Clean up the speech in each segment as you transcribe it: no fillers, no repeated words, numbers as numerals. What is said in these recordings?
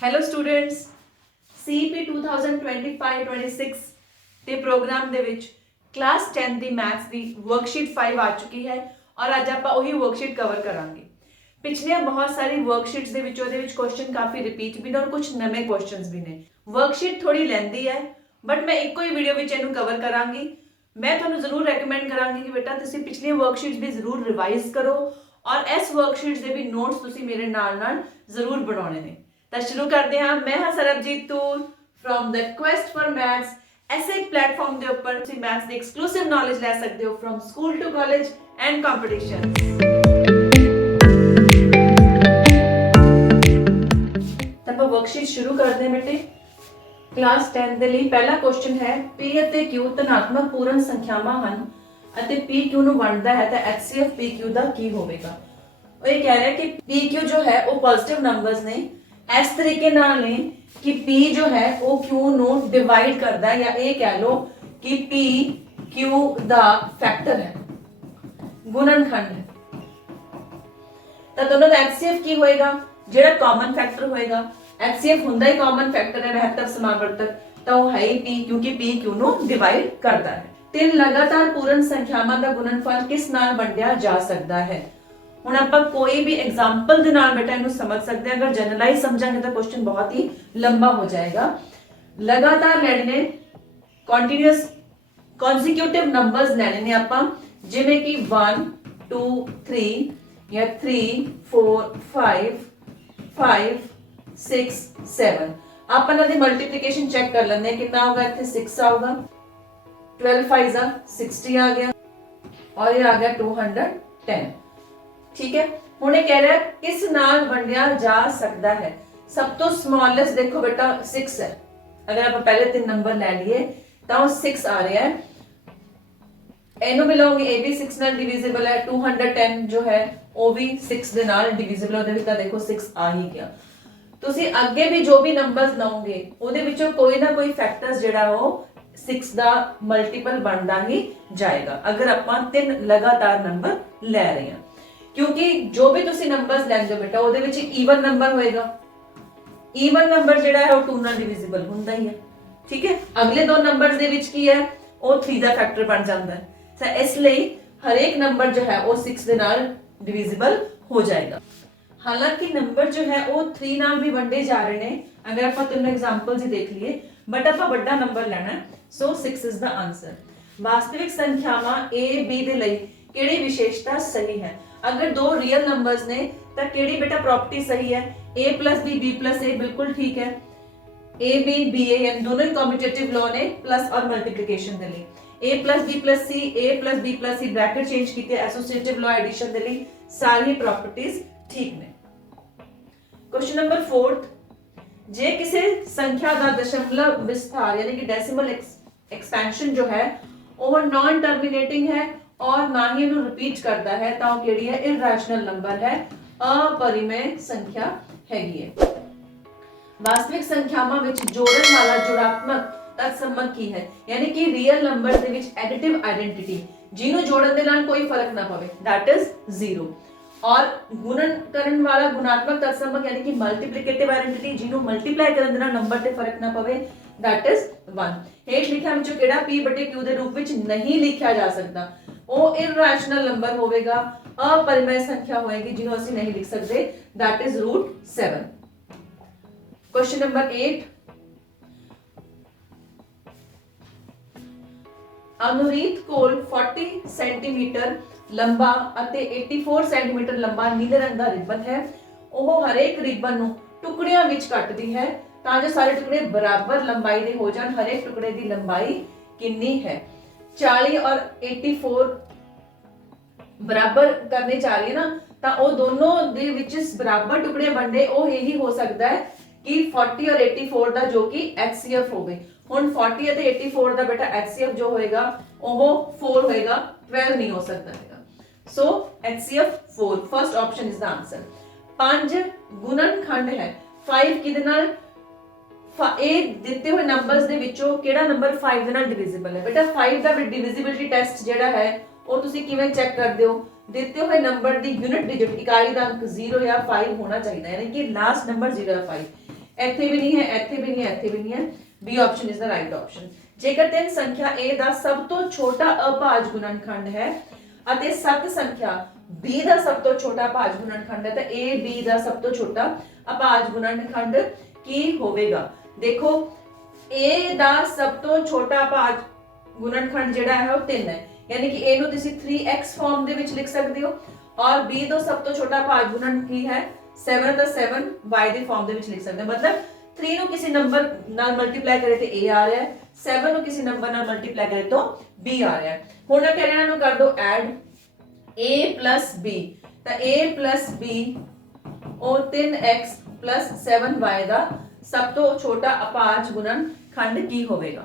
Hello students CP 2025-26 ਦੇ programme ਦੇ ਵਿੱਚ ਕਲਾਸ 10 ਦੀ ਮੈਥਸ ਦੀ ਵਰਕਸ਼ੀਟ 5 ਆ ਚੁੱਕੀ ਹੈ ਔਰ ਅੱਜ ਆਪਾਂ ਉਹੀ ਵਰਕਸ਼ੀਟ ਕਵਰ ਕਰਾਂਗੇ। ਪਿਛਲੀਆਂ ਬਹੁਤ ਸਾਰੀ ਵਰਕਸ਼ੀਟਸ ਦੇ ਵਿੱਚ ਉਹਦੇ ਵਿੱਚ ਕੁਐਸਚਨ ਕਾਫੀ ਰਿਪੀਟ ਵੀ ਨੇ ਔਰ ਕੁਝ ਨਵੇਂ ਕੁਐਸਚਨਸ ਵੀ ਨੇ। ਵਰਕਸ਼ੀਟ ਥੋੜੀ ਲੈਂਦੀ ਹੈ ਬਟ ਮੈਂ ਇੱਕੋ ਹੀ ਵੀਡੀਓ ਵਿੱਚ ਇਹਨੂੰ ਕਵਰ ਕਰਾਂਗੀ। ਮੈਂ ਤੁਹਾਨੂੰ ਜ਼ਰੂਰ ਰეკਮੈਂਡ ਕਰਾਂਗੀ ਕਿ ਬੇਟਾ ਤੁਸੀਂ ਪਿਛਲੀਆਂ ਵਰਕਸ਼ੀਟਸ ਵੀ ਜ਼ਰੂਰ ਰਿਵਾਈਜ਼ ਕਰੋ ਔਰ ਇਸ ਵਰਕਸ਼ੀਟਸ ਦੇ ਵੀ ਨੋਟਸ ਤੁਸੀਂ ਮੇਰੇ ਨਾਲ ਜ਼ਰੂਰ ਬਣਾਉਣੇ ਨੇ। ਤਾਂ ਸ਼ੁਰੂ ਕਰਦੇ ਹਾਂ। ਮੈਂ ਹਾਂ Sarabjit Toor from the quest for maths. ਐਸੇ ਇੱਕ ਪਲੇਟਫਾਰਮ ਦੇ ਉੱਪਰ ਤੁਸੀਂ ਮੈਥਸ ਦੀ ਐਕਸਕਲੂਸਿਵ ਨੌਲੇਜ ਲੈ ਸਕਦੇ ਹੋ from school to college and competitions. ਤਾਂ ਆਪਾਂ ਵਰਕਸ਼ੀਟ ਸ਼ੁਰੂ ਕਰਦੇ ਹਾਂ ਬੇਟੇ। ਕਲਾਸ 10 ਦੇ ਲਈ ਪਹਿਲਾ ਕੁਐਸਚਨ ਹੈ P ਅਤੇ Q ਧਨਾਤਮਕ ਪੂਰਨ ਸੰਖਿਆਵਾਂ ਹਨ ਅਤੇ PQ ਨੂੰ ਵੰਡਦਾ ਹੈ ਤਾਂ HCF PQ ਦਾ ਕੀ ਹੋਵੇਗਾ। ਉਹ ਇਹ ਕਹਿ ਰਿਹਾ ਕਿ PQ ਜੋ ਹੈ ਉਹ ਪੋਜ਼ਿਟਿਵ ਨੰਬਰਸ ਨੇ इस तरीके नाल ने कि P जो है वो Q नो डिवाइड करता है या ये कह लो कि P Q दा फैक्टर है, गुणनखंड है। तो दोनों का HCF की होएगा जेड़ा कॉमन फैक्टर होएगा। HCF हुंदा ही कॉमन फैक्टर है महत्तव समावर्तक, तो वो है ही P क्योंकि P Q नो डिवाइड करता है। तीन लगातार पूर्ण संख्यावां दा गुणनफल किस नाल वंडिया जा सकता है। ਹੁਣ ਆਪਾਂ ਕੋਈ भी एग्जांपल ਦੇ ਨਾਲ बेटा ਇਹਨੂੰ समझ सकते हैं। अगर जनरलाइज समझांगे तो क्वेश्चन बहुत ही लंबा हो जाएगा। लगातार लेने ने कंटीन्यूअस कॉन्जिक्यूटिव नंबर्स लेने ने ਆਪਾਂ ਜਿਵੇਂ ਕਿ 1 2 3 ਜਾਂ 3 4 5 5 6 7 ਆਪਾਂ ਇਹਨਾਂ ਦੀ ਮਲਟੀਪਲੀਕੇਸ਼ਨ ਚੈੱਕ ਕਰ ਲੈਂਦੇ ਹਾਂ। ਕਿੰਨਾ ਹੋਗਾ ਇੱਥੇ 6 ਆਊਗਾ, 12 5 60 ਆ ਗਿਆ और ये आ गया 210। ठीक है। ਹੁਣ ਇਹ ਕਹਿ ਰਿਹਾ ਕਿਸ ਨਾਲ ਵੰਡਿਆ ਜਾ ਸਕਦਾ ਹੈ। ਸਭ ਤੋਂ ਸਮਾਲੈਸਟ ਦੇਖੋ ਬੇਟਾ 6 ਹੈ। ਅਗਰ ਆਪਾਂ ਪਹਿਲੇ ਤਿੰਨ ਨੰਬਰ ਲੈ ਲਈਏ ਤਾਂ ਉਹ 6 ਆ ਰਿਹਾ ਹੈ। ਇਹਨੂੰ ਮਿਲਾਉਂਗੇ ਇਹ ਵੀ 6 ਨਾਲ ਡਿਵੀਜ਼ੀਬਲ ਹੈ। 210 ਜੋ ਹੈ ਉਹ ਵੀ 6 ਦੇ ਨਾਲ ਡਿਵੀਜ਼ੀਬਲ ਹੈ। ਉਹਦੇ ਵਿੱਚ ਤਾਂ ਦੇਖੋ 6 ਆ ਹੀ ਗਿਆ। ਤੁਸੀਂ ਅੱਗੇ ਵੀ ਜੋ ਵੀ ਨੰਬਰਸ ਲਾਓਗੇ ਉਹਦੇ ਵਿੱਚੋਂ ਕੋਈ ਨਾ ਕੋਈ ਫੈਕਟਰਸ ਜਿਹੜਾ ਉਹ 6 ਦਾ ਮਲਟੀਪਲ ਬਣਦਾ ਹੀ ਜਾਏਗਾ ਅਗਰ ਆਪਾਂ ਤਿੰਨ ਲਗਾਤਾਰ ਨੰਬਰ ਲੈ ਰਹੇ ਹਾਂ। क्योंकि जो भी तुसी नंबर्स लेंदे हो बेटा ਉਹਦੇ ਵਿੱਚ ਈਵਨ ਨੰਬਰ ਹੋਏਗਾ। ਈਵਨ ਨੰਬਰ ਜਿਹੜਾ ਹੈ ਉਹ 2 ਨਾਲ ਡਿਵੀਜ਼ੀਬਲ ਹੁੰਦਾ ਹੀ ਹੈ। ਠੀਕ ਹੈ। ਅਗਲੇ ਦੋ ਨੰਬਰਸ ਦੇ ਵਿੱਚ ਕੀ ਹੈ ਉਹ 3 ਦਾ ਫੈਕਟਰ ਬਣ ਜਾਂਦਾ ਹੈ। ਤਾਂ ਇਸ ਲਈ ਹਰੇਕ ਨੰਬਰ ਜੋ ਹੈ ਉਹ 6 ਦੇ ਨਾਲ ਡਿਵੀਜ਼ੀਬਲ ਹੋ ਜਾਏਗਾ। ਹਾਲਾਂਕਿ ਨੰਬਰ ਜੋ ਹੈ ਉਹ 3 ਨਾਲ ਵੀ ਵੰਡੇ ਜਾ ਰਹੇ ਨੇ ਅਗਰ ਆਪਾਂ ਤਿੰਨ ਐਗਜ਼ਾਮਪਲਸ ਹੀ ਦੇਖ ਲਈਏ ਬਟ ਆਪਾਂ ਵੱਡਾ ਨੰਬਰ ਲੈਣਾ ਸੋ 6 ਇਜ਼ ਦਾ ਆਨਸਰ। ਵਾਸਤਵਿਕ ਸੰਖਿਆਵਾਂ A B ਦੇ ਲਈ ਕਿਹੜੀ ਵਿਸ਼ੇਸ਼ਤਾ ਸਹੀ ਹੈ। अगर दो रियल नंबर्स ने तो केड़ी बेटा प्रॉपर्टी सही है। a plus b b plus a बिल्कुल ठीक है। a b b a यानी दोनों ही कम्यूटेटिव लॉ ने प्लस और मल्टीप्लिकेशन दे लिए। a plus b plus c a plus b plus c bracket change कीते एसोसिएटिव लॉ एडिशन दे लिए सारी प्रॉपर्टीज ठीक ने। क्वेश्चन नंबर 4 जे किसी संख्या का दशमलव विस्तार यानी कि डेसिमल एक्सपेंशन जो है वो नॉन टर्मिनेटिंग है और ना ही इन्हें रिपीट करता है तो केड़ी है इरैशनल नंबर है, अपरिमेय संख्या हैगी है। वास्तविक संख्यावां विच जोड़न वाला जुड़ात्मक तत्समक की है यानी कि रियल नंबर दे विच एडिटिव आइडेंटिटी जिन्हों जोड़न दे नाल कोई फर्क ना पवे दैट इज 0 और गुणन करन वाला गुणात्मक तत्समक यानी कि मल्टीप्लिकेटिव आइडेंटिटी जिन्हों मल्टीप्लाई करन दे नाल नंबर ते फर्क ना पवे दैट इज 1। हेठ लिखिया विचों केड़ा p बटे q दे रूप विच नहीं लिखिया जा सकता ਉਹ ਇਰੈਸ਼ਨਲ ਨੰਬਰ ਹੋਵੇਗਾ, अपरिमेय संख्या होएगी जिन्हों ਅਸੀਂ नहीं लिख सकते that is √7। Question number 8 Anureet ਕੋਲ 40 ਸੈਂਟੀਮੀਟਰ ਲੰਬਾ ਅਤੇ 84 ਸੈਂਟੀਮੀਟਰ ਲੰਬਾ ਨੀਲੇ ਰੰਗ ਦਾ ਰਿਬਨ ਹੈ। ਉਹ ਹਰੇਕ ਰਿਬਨ ਨੂੰ ਟੁਕੜਿਆਂ ਵਿੱਚ ਕੱਟਦੀ ਹੈ ਤਾਂ ਜੋ ਸਾਰੇ ਟੁਕੜੇ ਬਰਾਬਰ ਲੰਬਾਈ ਦੇ ਹੋ ਜਾਣ। ਹਰੇਕ ਟੁਕੜੇ ਦੀ ਲੰਬਾਈ ਕਿੰਨੀ ਹੈ। 40 और 84 बराबर करने जा रही है ना तो वो दोनों दे विच बराबर टुकड़े बनने वो यही हो सकता है कि 40 और 84 ਦਾ जो कि HCF ਹੋਵੇ। ਹੁਣ 40 ਅਤੇ 84 ਦਾ बेटा HCF जो होएगा वो 4 होएगा, 12 नहीं हो सकता है। सो HCF 4 first option is the answer. 5 गुणनखंड है 5 किदे नाल ਇਹ ਦਿੱਤੇ ਹੋਏ ਨੰਬਰਸ ਦੇ ਵਿੱਚੋਂ ਕਿਹੜਾ ਨੰਬਰ 5 ਦੇ ਨਾਲ ਡਿਵੀਜ਼ੀਬਲ ਹੈ। ਬੇਟਾ 5 ਦਾ ਡਿਵੀਜ਼ਿਬਿਲਟੀ ਟੈਸਟ ਜਿਹੜਾ ਹੈ ਉਹ ਤੁਸੀਂ ਕਿਵੇਂ ਚੈੱਕ ਕਰਦੇ ਹੋ। ਦਿੱਤੇ ਹੋਏ ਨੰਬਰ ਦੀ ਯੂਨਿਟ ਡਿਜਿਟ ਇਕਾਈ ਦਾ ਅੰਕ 0 ਜਾਂ 5 ਹੋਣਾ ਚਾਹੀਦਾ ਯਾਨੀ ਕਿ ਲਾਸਟ ਨੰਬਰ 0 ਜਾਂ 5। ਇੱਥੇ ਵੀ ਨਹੀਂ ਹੈ, ਇੱਥੇ ਵੀ ਨਹੀਂ ਹੈ, ਇੱਥੇ ਵੀ ਨਹੀਂ ਹੈ। B option is the right option. ਜੇਕਰ 3 ਸੰਖਿਆ A ਦਾ ਸਭ ਤੋਂ ਛੋਟਾ ਅਭਾਜ ਗੁਣਨਖੰਡ ਹੈ ਅਤੇ 7 ਸੰਖਿਆ B ਦਾ ਸਭ ਤੋਂ ਛੋਟਾ ਅਭਾਜ ਗੁਣਨਖੰਡ ਹੈ ਤਾਂ A B ਦਾ ਸਭ ਤੋਂ ਛੋਟਾ ਅਭਾਜ ਗੁਣਨਖੰਡ ਕੀ ਹੋਵੇਗਾ? ਦੇਖੋ A ਦਾ ਸਭ ਤੋਂ ਛੋਟਾ ਅਭਾਜ ਗੁਣਨਖੰਡ ਜਿਹੜਾ ਹੈ ਉਹ 3 ਹੈ, ਯਾਨੀ ਕਿ A ਨੂੰ ਤੁਸੀਂ 3x ਫਾਰਮ ਦੇ ਵਿੱਚ ਲਿਖ ਸਕਦੇ ਹੋ ਔਰ B ਦਾ ਸਭ ਤੋਂ ਛੋਟਾ ਅਭਾਜ ਗੁਣਨ ਕੀ ਹੈ 7 ਤਾਂ 7y ਦੇ ਫਾਰਮ ਦੇ ਵਿੱਚ ਲਿਖ ਸਕਦੇ ਹੋ। ਮਤਲਬ 3 ਨੂੰ ਕਿਸੇ ਨੰਬਰ ਨਾਲ ਮਲਟੀਪਲਾਈ ਕਰੇ ਤੇ A ਆ ਰਿਹਾ ਹੈ, 7 ਨੂੰ ਕਿਸੇ ਨੰਬਰ ਨਾਲ ਮਲਟੀਪਲਾਈ ਕਰੇ ਤਾਂ B ਆ ਰਿਹਾ ਹੈ। ਹੁਣ ਇਹ ਇਹਨਾਂ ਨੂੰ ਕਰ ਦੋ ਐਡ A plus B, ਤਾਂ A plus B ਉਹ 3x plus 7y ਦਾ ਸਭ ਤੋਂ ਛੋਟਾ ਅਭਾਜ ਗੁਣਨਖੰਡ ਕੀ ਹੋਵੇਗਾ?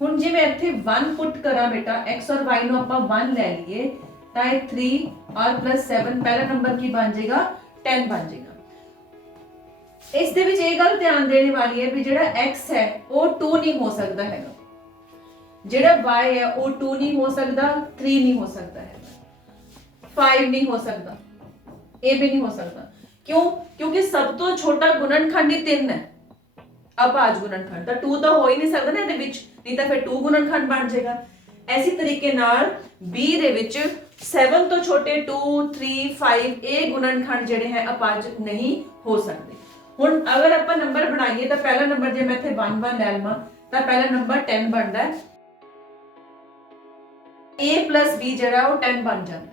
ਹੁਣ ਜੇ ਮੈਂ ਇੱਥੇ 1 ਪੁੱਟ ਕਰਾਂ ਬੇਟਾ x ਔਰ y ਨੂੰ ਆਪਾਂ 1 ਲੈ ਲਈਏ ਤਾਂ ਇਹ 3 ਔਰ plus 7 ਪਹਿਲਾ ਨੰਬਰ ਕੀ ਬਣ ਜਾਏਗਾ 10 ਬਣ ਜਾਏਗਾ। ਇਸ ਦੇ ਵਿੱਚ ਇਹ ਗੱਲ ਧਿਆਨ ਦੇਣ ਵਾਲੀ ਹੈ ਵੀ ਜਿਹੜਾ x ਹੈ ਉਹ 2 ਨਹੀਂ ਹੋ ਸਕਦਾ ਹੈਗਾ, ਜਿਹੜਾ y ਹੈ ਉਹ 2 ਨਹੀਂ ਹੋ ਸਕਦਾ, 3 ਨਹੀਂ ਹੋ ਸਕਦਾ ਹੈ, 5 नहीं हो सकता, A भी नहीं हो सकता। क्यों? क्योंकि सब तो छोटा गुणनखंड ही 3 है अभाज गुणनखंड, ਤਾਂ 2 ਤਾਂ ਹੋ ਹੀ ਨਹੀਂ ਸਕਦਾ ਨਾ ਇਹਦੇ ਵਿੱਚ, ਨਹੀਂ ਤਾਂ ਫਿਰ 2 ਗੁਣਨਖੰਡ ਬਣ ਜਾਏਗਾ। ਐਸੀ ਤਰੀਕੇ ਨਾਲ B ਦੇ ਵਿੱਚ 7 ਤੋਂ ਛੋਟੇ 2 3 5 ਇਹ ਗੁਣਨਖੰਡ ਜਿਹੜੇ ਹੈ ਅਭਾਜ ਨਹੀਂ ਹੋ ਸਕਦੇ। ਹੁਣ ਅਗਰ ਆਪਾਂ ਨੰਬਰ ਬਣਾਈਏ ਤਾਂ ਪਹਿਲਾ ਨੰਬਰ ਜੇ ਮੈਂ ਇੱਥੇ 1 1 ਲੈ ਲਵਾਂ ਤਾਂ ਪਹਿਲਾ ਨੰਬਰ 10 ਬਣਦਾ ਹੈ, A plus B ਜਿਹੜਾ ਉਹ 10 ਬਣ ਜਾਂਦਾ ਹੈ,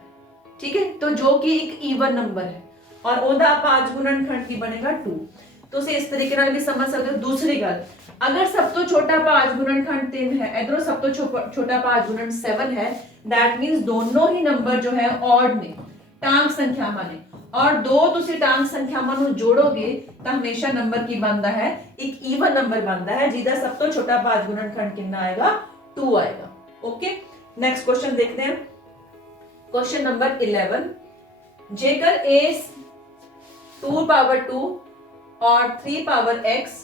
ठीक है। तो जो कि एक इवन नंबर है और ओदा अभाज गुणनखंड की बनेगा 2। तो इस तरीके नाल भी समझ सकते हो। दूसरी गल, अगर सब तो छोटा अभाज गुणनखंड 3 है, इधरों सब तो छोटा अभाज गुणन 7 है, दैट मींस दोनों ही नंबर जो है ऑड ने, टांग संख्यावां ने, और दो तुसी टांग संख्यावां ਨੂੰ जोड़ोगे ਤਾਂ हमेशा नंबर की बनता है एक इवन नंबर बनता है जिसका सब तो छोटा अभाज गुणनखंड कितना आएगा 2 आएगा। ओके, नेक्स्ट क्वेश्चन देखते हैं। क्वेश्चन नंबर 11, जेकर A 2 पावर 2 और 3 पावर x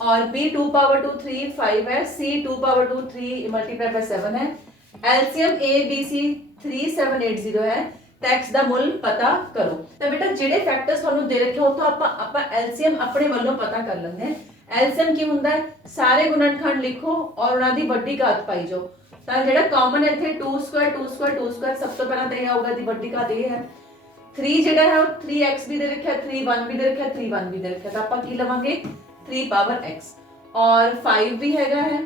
और B 2 पावर 2 3 5 है, C 2 पावर 2 3 मल्टीप्लाई बाय 7 है, एलसीएम A B C 3780 है, टैक्स ਦਾ ਮੁੱਲ ਪਤਾ ਕਰੋ। ਤਾਂ ਬੇਟਾ ਜਿਹੜੇ ਫੈਕਟਰਸ ਤੁਹਾਨੂੰ ਦੇ ਰੱਖੇ ਹੋ ਤਾਂ ਆਪਾਂ ਐਲਸੀਐਮ ਆਪਣੇ ਵੱਲੋਂ ਪਤਾ ਕਰ ਲੈਂਦੇ ਹਾਂ। ਐਲਸੀਐਮ ਕੀ ਹੁੰਦਾ ਹੈ? ਸਾਰੇ ਗੁਣਨਖੰਡ ਲਿਖੋ ਔਰ ਉਹਨਾਂ ਦੀ ਵੱਡੀ ਘਾਤ ਪਾਈ ਜਾਓ। ਤਾਂ ਜਿਹੜਾ ਕਾਮਨ ਇੱਥੇ 2 ਸਕੁਆਇਰ 2 ਸਕੁਆਇਰ 2 ਸਕੁਆਇਰ ਸਭ ਤੋਂ ਪਹਿਲਾਂ ਤਾਂ ਇਹ ਆਊਗਾ ਦੀ ਵੱਡੀ ਘਾਤ ਇਹ ਹੈ। 3 ਜਿਹੜਾ ਹੈ ਉਹ 3x ਵੀ ਦੇ ਰੱਖਿਆ, 3 1 ਵੀ ਦੇ ਰੱਖਿਆ, 3 1 ਵੀ ਦੇ ਰੱਖਿਆ, ਤਾਂ ਆਪਾਂ ਕੀ ਲਵਾਂਗੇ 3 ਪਾਵਰ x ਔਰ 5 ਵੀ ਹੈਗਾ ਹੈ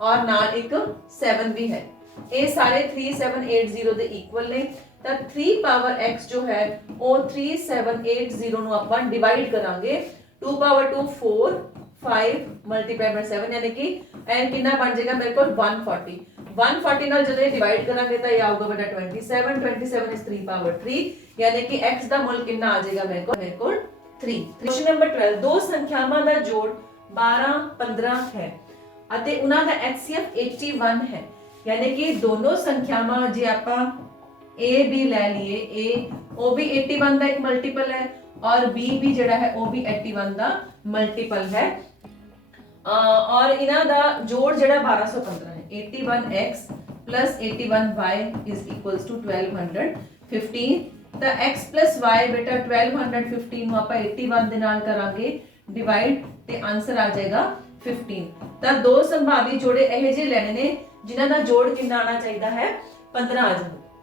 ਔਰ ਨਾਲ ਇੱਕ 7 ਵੀ ਹੈ। ਇਹ ਸਾਰੇ 3780 ਦੇ ਇਕੁਅਲ ਨੇ, ਤਾਂ 3 ਪਾਵਰ x ਜੋ ਹੈ ਉਹ 3780 ਨੂੰ ਆਪਾਂ ਡਿਵਾਈਡ ਕਰਾਂਗੇ 2 ਪਾਵਰ 2 4 5 ਮਲਟੀਪਲਾਈ ਬਾਈ 7 ਯਾਨੀ ਕਿ ਐਂ ਕਿੰਨਾ ਬਣ ਜਾਏਗਾ ਮੇਰੇ ਕੋਲ 140। 140 ਨਾਲ ਜਦੋਂ ਡਿਵਾਈਡ ਕਰਾਂਗੇ ਤਾਂ ਇਹ ਆਊਗਾ ਬੇਟਾ 27 27 is 3 ਪਾਵਰ 3 ਯਾਨੀ ਕਿ x ਦਾ ਮੁੱਲ ਕਿੰਨਾ ਆ ਜਾਏਗਾ ਮੇਰੇ ਕੋਲ 3। ਕੁਐਸਚਨ ਨੰਬਰ 12, ਦੋ ਸੰਖਿਆਵਾਂ ਦਾ ਜੋੜ 12 15 ਹੈ ਅਤੇ ਉਹਨਾਂ ਦਾ HCF 81 ਹੈ, ਯਾਨੀ ਕਿ ਦੋਨੋਂ ਸੰਖਿਆਵਾਂ ਜੇ ਆਪਾਂ A B ਲੈ ਲਈਏ, A ਉਹ ਵੀ 81 ਦਾ ਇੱਕ ਮਲਟੀਪਲ ਹੈ और B भी ਜਿਹੜਾ ਹੈ ਉਹ ਵੀ 81 ਦਾ ਮਲਟੀਪਲ ਹੈ और इन्हां दा जोड़ ਜਿਹੜਾ 1215 है। 81x plus 81y is equals to 1215। ਤਾਂ x plus y ਬੇਟਾ 1215 ਨੂੰ ਆਪਾਂ 81 ਦੇ ਨਾਲ ਕਰਾਂਗੇ ਡਿਵਾਈਡ ਤੇ ਆਨਸਰ ਆ ਜਾਏਗਾ 15। ਤਾਂ ਦੋ ਸੰਭਾਵੀ ਜੋੜੇ ਇਹ ਜਿਹੇ ਲੈਣੇ ਨੇ ਜਿਨ੍ਹਾਂ ਦਾ ਜੋੜ ਕਿੰਨਾ ਆਣਾ ਚਾਹੀਦਾ ਹੈ 15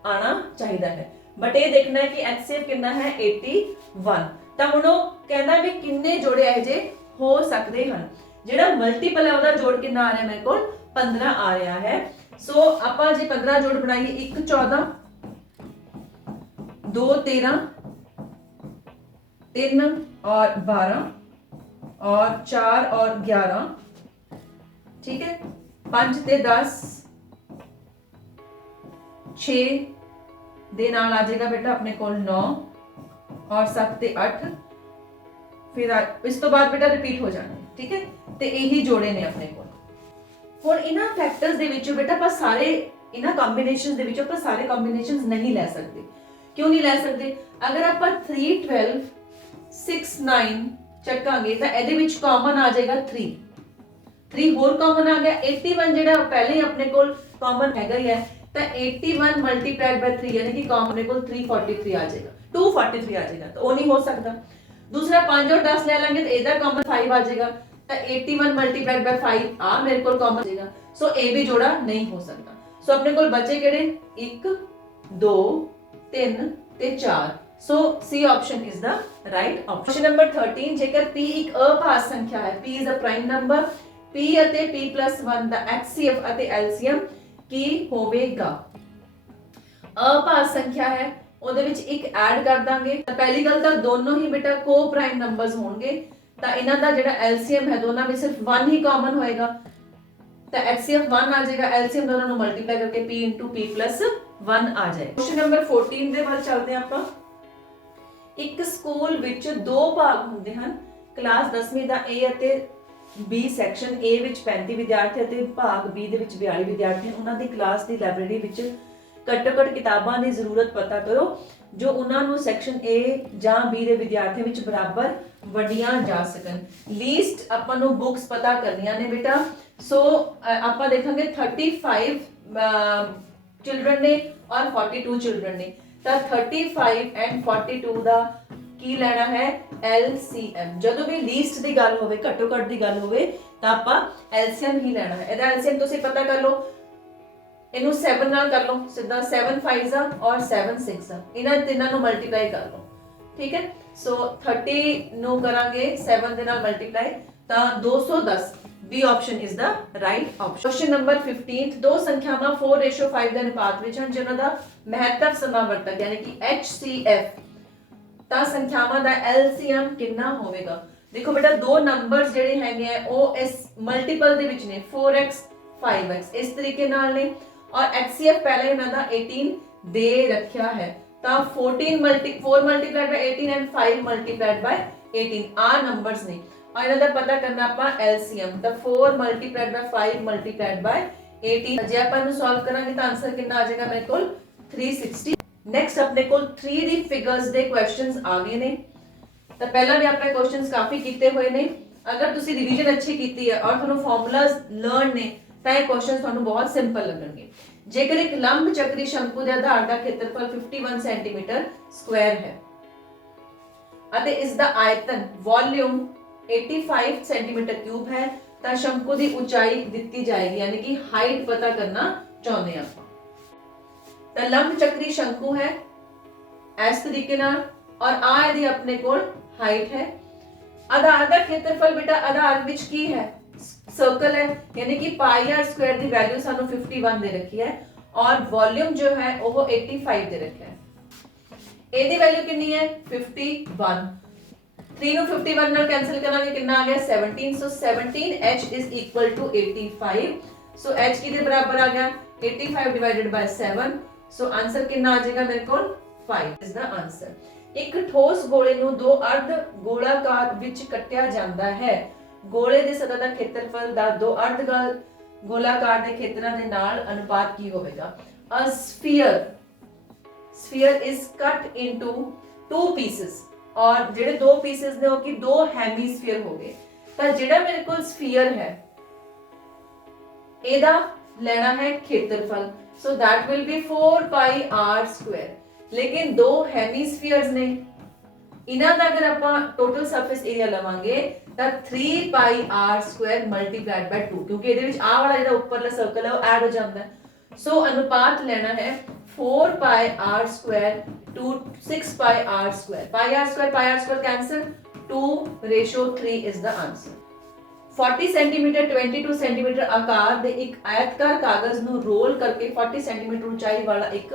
ਆਣਾ ਚਾਹੀਦਾ ਹੈ, ਬਟ ਇਹ ਦੇਖਣਾ ਹੈ ਕਿ HCF ਕਿੰਨਾ ਹੈ 81। ਤਾਂ ਹੁਣ ਉਹ ਕਹਿੰਦਾ ਵੀ ਕਿੰਨੇ ਜੋੜੇ ਇਹ ਜਿਹੇ ਹੋ ਸਕਦੇ ਹਨ। ਜਿਹੜਾ ਮਲਟੀਪਲ ਹੈ ਉਹਦਾ ਜੋੜ ਕਿੰਨਾ ਆ ਰਿਹਾ ਮੇਰੇ ਕੋਲ 15 ਆ ਰਿਹਾ ਹੈ। ਸੋ ਆਪਾਂ ਜੇ 15 ਜੋੜ ਬਣਾਈਏ 1 14 2 13 3 और 12 और 4 और 11, ठीक है, 5 ਤੇ 10 6 ਦੇ ਨਾਲ ਆ ਜਾਏਗਾ ਬੇਟਾ ਆਪਣੇ ਕੋਲ 9 और 7 ਤੇ 8, ਫਿਰ ਇਸ ਤੋਂ ਬਾਅਦ ਬੇਟਾ ਰਿਪੀਟ ਹੋ ਜਾਣਾ, ਠੀਕ ਹੈ। ਤੇ ਇਹੀ ਜੋੜੇ ਨੇ ਆਪਣੇ ਕੋਲ। ਹੁਣ ਇਹਨਾਂ ਫੈਕਟਰਸ ਦੇ ਵਿੱਚੋਂ ਬੇਟਾ ਆਪਾਂ ਸਾਰੇ ਇਹਨਾਂ ਕੰਬੀਨੇਸ਼ਨਸ ਦੇ ਵਿੱਚੋਂ ਆਪਾਂ ਸਾਰੇ ਕੰਬੀਨੇਸ਼ਨਸ ਨਹੀਂ ਲੈ ਸਕਦੇ। ਕਿਉਂ ਨਹੀਂ ਲੈ ਸਕਦੇ? ਅਗਰ ਆਪਾਂ 3 12 6 9 ਚੱਕਾਂਗੇ ਤਾਂ ਇਹਦੇ ਵਿੱਚ ਕਾਮਨ ਆ ਜਾਏਗਾ 3 ਹੋਰ ਕਾਮਨ ਆ ਗਿਆ। 81 ਜਿਹੜਾ ਪਹਿਲੇ ਹੀ ਆਪਣੇ ਕੋਲ ਕਾਮਨ ਹੈਗਾ ਹੀ ਹੈ, ਤਾਂ 81 ਮਲਟੀਪਲਾਈਡ ਬਾਈ 3 ਯਾਨੀ ਕਿ ਕਾਮਨ ਕੋਲ 343 ਆ ਜਾਏਗਾ, 243 ਆ ਜਾਏਗਾ, ਤਾਂ ਉਹ ਨਹੀਂ ਹੋ ਸਕਦਾ। दूसरा 5 और 10 ले लेंगे तो इधर कॉमन 5 आ जाएगा, तो 81 मल्टीप्लाइड बाय 5 आ मेरे को कॉमन जाएगा। सो ए भी जोड़ा नहीं हो सकता। सो अपने को बचे किहड़े 1 2 3 ਤੇ 4। So C option is the right option. Question number 13 जेकर p एक अभाज्य संख्या है, p is a prime number, p ਅਤੇ p+1 ਦਾ HCF ਅਤੇ LCM ਕੀ ਹੋਵੇਗਾ। ਅਭਾज्य संख्या है ਉਹਦੇ ਵਿੱਚ ਇੱਕ ਐਡ ਕਰ ਦਾਂਗੇ ਤਾਂ ਪਹਿਲੀ ਗੱਲ ਤਾਂ ਦੋਨੋਂ ਹੀ ਬੇਟਾ ਕੋ ਪ੍ਰਾਈਮ ਨੰਬਰਸ ਹੋਣਗੇ, ਤਾਂ ਇਹਨਾਂ ਦਾ ਜਿਹੜਾ LCM ਹੈ ਦੋਨਾਂ ਵਿੱਚ ਸਿਰਫ 1 ਹੀ ਕਾਮਨ ਹੋਏਗਾ, ਤਾਂ HCF 1 ਆ ਜਾਏਗਾ, LCM ਦੋਨਾਂ ਨੂੰ ਮਲਟੀਪਲਾਈ ਕਰਕੇ p * p+1 ਆ ਜਾਏ। ਕੁਐਸਚਨ ਨੰਬਰ 14 ਦੇ ਵੱਲ ਚੱਲਦੇ ਆਪਾਂ। ਇੱਕ ਸਕੂਲ ਵਿੱਚ ਦੋ ਭਾਗ ਹੁੰਦੇ ਹਨ, ਕਲਾਸ 10ਵੀਂ ਦਾ A ਅਤੇ B ਸੈਕਸ਼ਨ A ਵਿੱਚ 35 ਵਿਦਿਆਰਥੀ ਅਤੇ ਭਾਗ B ਦੇ ਵਿੱਚ 42 ਵਿਦਿਆਰਥੀ ਹਨ। ਉਹਨਾਂ ਦੀ ਕਲਾਸ ਦੀ ਲਾਇਬ੍ਰੇਰੀ ਵਿੱਚ ਘੱਟੋ-ਘੱਟ ਕਿਤਾਬਾਂ ਦੀ ਜ਼ਰੂਰਤ ਪਤਾ ਕਰੋ ਜੋ ਉਹਨਾਂ ਨੂੰ ਸੈਕਸ਼ਨ A ਜਾਂ B ਦੇ ਵਿਦਿਆਰਥੀਆਂ ਵਿੱਚ ਬਰਾਬਰ ਵੰਡੀਆਂ ਜਾ ਸਕਣ। ਲੀਸਟ ਆਪਾਂ ਨੂੰ ਬੁੱਕਸ ਪਤਾ ਕਰਨੀਆਂ ਨੇ ਬੇਟਾ। ਸੋ ਆਪਾਂ ਦੇਖਾਂਗੇ 35 ਚਿਲड्रन ਨੇ ਔਰ 42 ਚਿਲड्रन ਨੇ, ਤਾਂ 35 ਐਂਡ 42 ਦਾ ਕੀ ਲੈਣਾ ਹੈ LCM। ਜਦੋਂ ਵੀ ਲੀਸਟ ਦੀ ਗੱਲ ਹੋਵੇ, ਘੱਟੋ ਘੱਟ ਦੀ ਗੱਲ ਹੋਵੇ, ਤਾਂ ਆਪਾਂ LCM ਹੀ ਲੈਣਾ ਹੈ। ਇਹਦਾ LCM ਤੁਸੀਂ ਪਤਾ ਕਰ ਲਓ, ਇਹਨੂੰ 7 ਨਾਲ ਕਰ ਲਓ ਸਿੱਧਾ, 7 5 ਆ ਔਰ 7 6 ਆ, ਇਹਨਾਂ ਤਿੰਨਾਂ ਨੂੰ ਮਲਟੀਪਲਾਈ ਕਰ ਲਓ, ਠੀਕ ਹੈ। ਸੋ 30 ਨੂੰ ਕਰਾਂਗੇ 7 ਦੇ ਨਾਲ ਮਲਟੀਪਲਾਈ ਤਾਂ 210। B option is the right option. Question number 15 ਦੋ ਸੰਖਿਆਵਾਂ 4:5 ਦੇ ਅਨੁਪਾਤ ਵਿੱਚ ਹਨ ਜਿਨ੍ਹਾਂ ਦਾ ਮਹੱਤਵ ਸਮਾਵਰਤਕ ਯਾਨੀ ਕਿ HCF, ਤਾਂ ਸੰਖਿਆਵਾਂ ਦਾ LCM ਕਿੰਨਾ ਹੋਵੇਗਾ। ਦੇਖੋ ਬੇਟਾ ਦੋ ਨੰਬਰਸ ਜਿਹੜੇ ਹੈਗੇ ਆ ਉਹ ਇਸ ਮਲਟੀਪਲ ਦੇ ਵਿੱਚ ਨੇ, 4x 5x ਇਸ ਤਰੀਕੇ ਨਾਲ ਨੇ, और HCF पहले ਇਹਨਾਂ ਦਾ 18 ਦੇ ਰੱਖਿਆ ਹੈ, ਤਾਂ 4 ਮਲਟੀਪਲਾਈਡ ਬਾਈ 18 ਐਂਡ 5 ਮਲਟੀਪਲਾਈਡ ਬਾਈ 18 ਆ ਨੰਬਰਸ ਨੇ, ਔਰ ਇਹਨਾਂ ਦਾ ਪਤਾ ਕਰਨਾ ਆਪਾਂ LCM, ਤਾਂ 4 ਮਲਟੀਪਲਾਈਡ ਬਾਈ 5 ਮਲਟੀਪਲਾਈਡ ਬਾਈ 18। ਜੇ ਆਪਾਂ ਇਹਨੂੰ ਸੋਲਵ ਕਰਾਂਗੇ ਤਾਂ ਆਨਸਰ ਕਿੰਨਾ ਆ ਜਾਏਗਾ ਮੇਰੇ ਕੋਲ 360। ਨੈਕਸਟ ਆਪਣੇ ਕੋਲ 3D ਫਿਗਰਸ ਦੇ ਕੁਐਸਚਨਸ ਆ ਗਏ ਨੇ, ਤਾਂ ਪਹਿਲਾਂ ਵੀ ਆਪਾਂ ਕੁਐਸਚਨਸ ਕਾਫੀ ਕੀਤੇ ਹੋਏ ਨੇ। ਅਗਰ ਤੁਸੀਂ ਰਿਵੀਜ਼ਨ ਅੱਛੀ ਕੀਤੀ ਹੈ ਔਰ ਤੁਹਾਨੂੰ ਫਾਰਮੂਲਾਜ਼ ਲਰਨ ਨੇ ਤਾਂ ਇਹ ਕੁਐਸਚਨਸ ਤੁਹਾਨੂੰ ਬਹੁਤ ਸਿੰਪਲ ਲੱਗਣਗੇ। ਜੇਕਰ ਇੱਕ ਲੰਬ ਚੱਕਰੀ ਸ਼ੰਕੂ ਦੇ ਆਧਾਰ ਦਾ ਖੇਤਰਫਲ 51 ਸੈਂਟੀਮੀਟਰ ਸਕੁਆਇਰ ਹੈ ਅਤੇ ਇਸ ਦਾ ਆਇਤਨ ਵੋਲਿਊਮ 85 ਸੈਂਟੀਮੀਟਰ ਕਿਊਬ ਹੈ, ਤਾਂ ਸ਼ੰਕੂ ਦੀ ਉਚਾਈ ਦਿੱਤੀ ਜਾਏਗੀ, ਯਾਨੀ ਕਿ ਹਾਈਟ ਪਤਾ ਕਰਨਾ ਚਾਹੁੰਦੇ ਹਾਂ ਆਪਾਂ। ਤਾਂ ਲੰਬ ਚੱਕਰੀ ਸ਼ੰਕੂ ਹੈ ਇਸ ਤਰੀਕੇ ਨਾਲ, ਔਰ ਆ ਇਹਦੀ ਆਪਣੇ ਕੋਲ ਹਾਈਟ ਹੈ। ਆਧਾਰ ਦਾ ਖੇਤਰਫਲ ਬੇਟਾ ਆਧਾਰ ਵਿੱਚ ਕੀ ਹੈ, सर्कल है, यानी कि πr² ਦੀ ਵੈਲਿਊ ਸਾਨੂੰ 51 ਦੇ ਰੱਖੀ ਹੈ ਔਰ ਵੋਲਿਊਮ ਜੋ ਹੈ ਉਹ 85 ਦੇ ਰੱਖਿਆ ਹੈ। ਇਹਦੀ ਵੈਲਿਊ ਕਿੰਨੀ ਹੈ 51। 3 ਨੂੰ 51 ਨਾਲ ਕੈਨਸਲ ਕਰਾਂਗੇ ਕਿੰਨਾ ਆ ਗਿਆ 17। So 17h is equal to 85। So h ਕਿਹਦੇ ਬਰਾਬਰ ਆ ਗਿਆ 85 ਡਿਵਾਈਡਡ ਬਾਈ 7। ਸੋ ਆਨਸਰ ਕਿੰਨਾ ਆ ਜਾਏਗਾ ਮੇਰੇ ਕੋਲ 5 ਇਜ਼ ਦਾ ਆਨਸਰ। ਇੱਕ ਠੋਸ ਗੋਲੇ ਨੂੰ ਦੋ ਅਰਧ ਗੋਲਾਕਾਰ ਵਿੱਚ ਕੱਟਿਆ ਜਾਂਦਾ ਹੈ। ਗੋਲੇ ਦੇ ਸਤਹ ਦਾ ਖੇਤਰਫਲ ਦਾ ਦੋ ਅਰਧ ਗੋਲਾਕਾਰ ਦੇ ਖੇਤਰਾਂ ਦੇ ਨਾਲ ਅਨੁਪਾਤ ਕੀ ਹੋਵੇਗਾ। A sphere is cut into two pieces, ਔਰ ਜਿਹੜੇ ਦੋ ਪੀਸਸ ਨੇ ਉਹ ਕੀ ਦੋ ਹੈਮੀਸਫੀਅਰ ਹੋ ਗਏ। ਤਾਂ ਜਿਹੜਾ ਮੇਰੇ ਕੋਲ ਸਫੀਅਰ ਹੈ ਇਹਦਾ ਲੈਣਾ ਹੈ ਖੇਤਰਫਲ, ਸੋ that will be 4πr²। ਲੇਕਿਨ ਦੋ ਹੈਮੀਸਫੀਅਰਸ ਨੇ, ਇਹਨਾਂ ਦਾ ਅਗਰ ਆਪਾਂ ਟੋਟਲ ਸਰਫੇਸ ਏਰੀਆ ਲਵਾਂਗੇ ਤਾਂ 3πr² ਮਲਟੀਪਲਾਈਡ ਬਾਈ 2, ਕਿਉਂਕਿ ਇਹਦੇ ਵਿੱਚ ਆਹ ਵਾਲਾ ਜਿਹੜਾ ਉੱਪਰਲਾ ਸਰਕਲ ਹੈ ਉਹ ਐਡ ਹੋ ਜਾਂਦਾ ਹੈ। ਸੋ ਅਨੁਪਾਤ ਲੈਣਾ ਹੈ 4πr² to 6πr²। πr² cancel, 2:3 is the answer. 40 centimetre 22 centimetre ਆਕਾਰ ਦੇ ਇੱਕ ਆਇਤਕਾਰ ਕਾਗਜ਼ ਨੂੰ ਰੋਲ ਕਰਕੇ 40 ਸੈਂਟੀਮੀਟਰ ਉਚਾਈ ਵਾਲਾ ਇੱਕ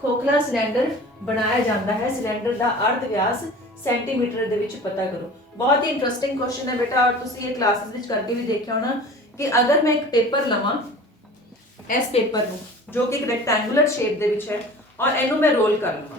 ਖੋਖਲਾ ਸਿਲੰਡਰ ਬਣਾਇਆ ਜਾਂਦਾ ਹੈ। ਸਿਲੰਡਰ ਦਾ ਅਰਧ ਵਿਆਸ ਸੈਂਟੀਮੀਟਰ ਦੇ ਵਿੱਚ ਪਤਾ ਕਰੋ। ਬਹੁਤ ਹੀ ਇੰਟਰਸਟਿੰਗ ਕੁਐਸਚਨ ਹੈ ਬੇਟਾ, ਔਰ ਤੁਸੀਂ ਇਹ ਕਲਾਸਿਸ ਵਿੱਚ ਕਰਕੇ ਵੀ ਦੇਖਿਆ ਹੋਣਾ ਕਿ ਅਗਰ ਮੈਂ ਇੱਕ ਪੇਪਰ ਲਵਾਂ, ਇਸ ਪੇਪਰ ਨੂੰ ਜੋ ਕਿ ਇੱਕ ਰੈਕਟੈਂਗੂਲਰ ਸ਼ੇਪ ਦੇ ਵਿੱਚ ਹੈ, ਔਰ ਇਹਨੂੰ ਮੈਂ ਰੋਲ ਕਰ ਲਵਾਂ,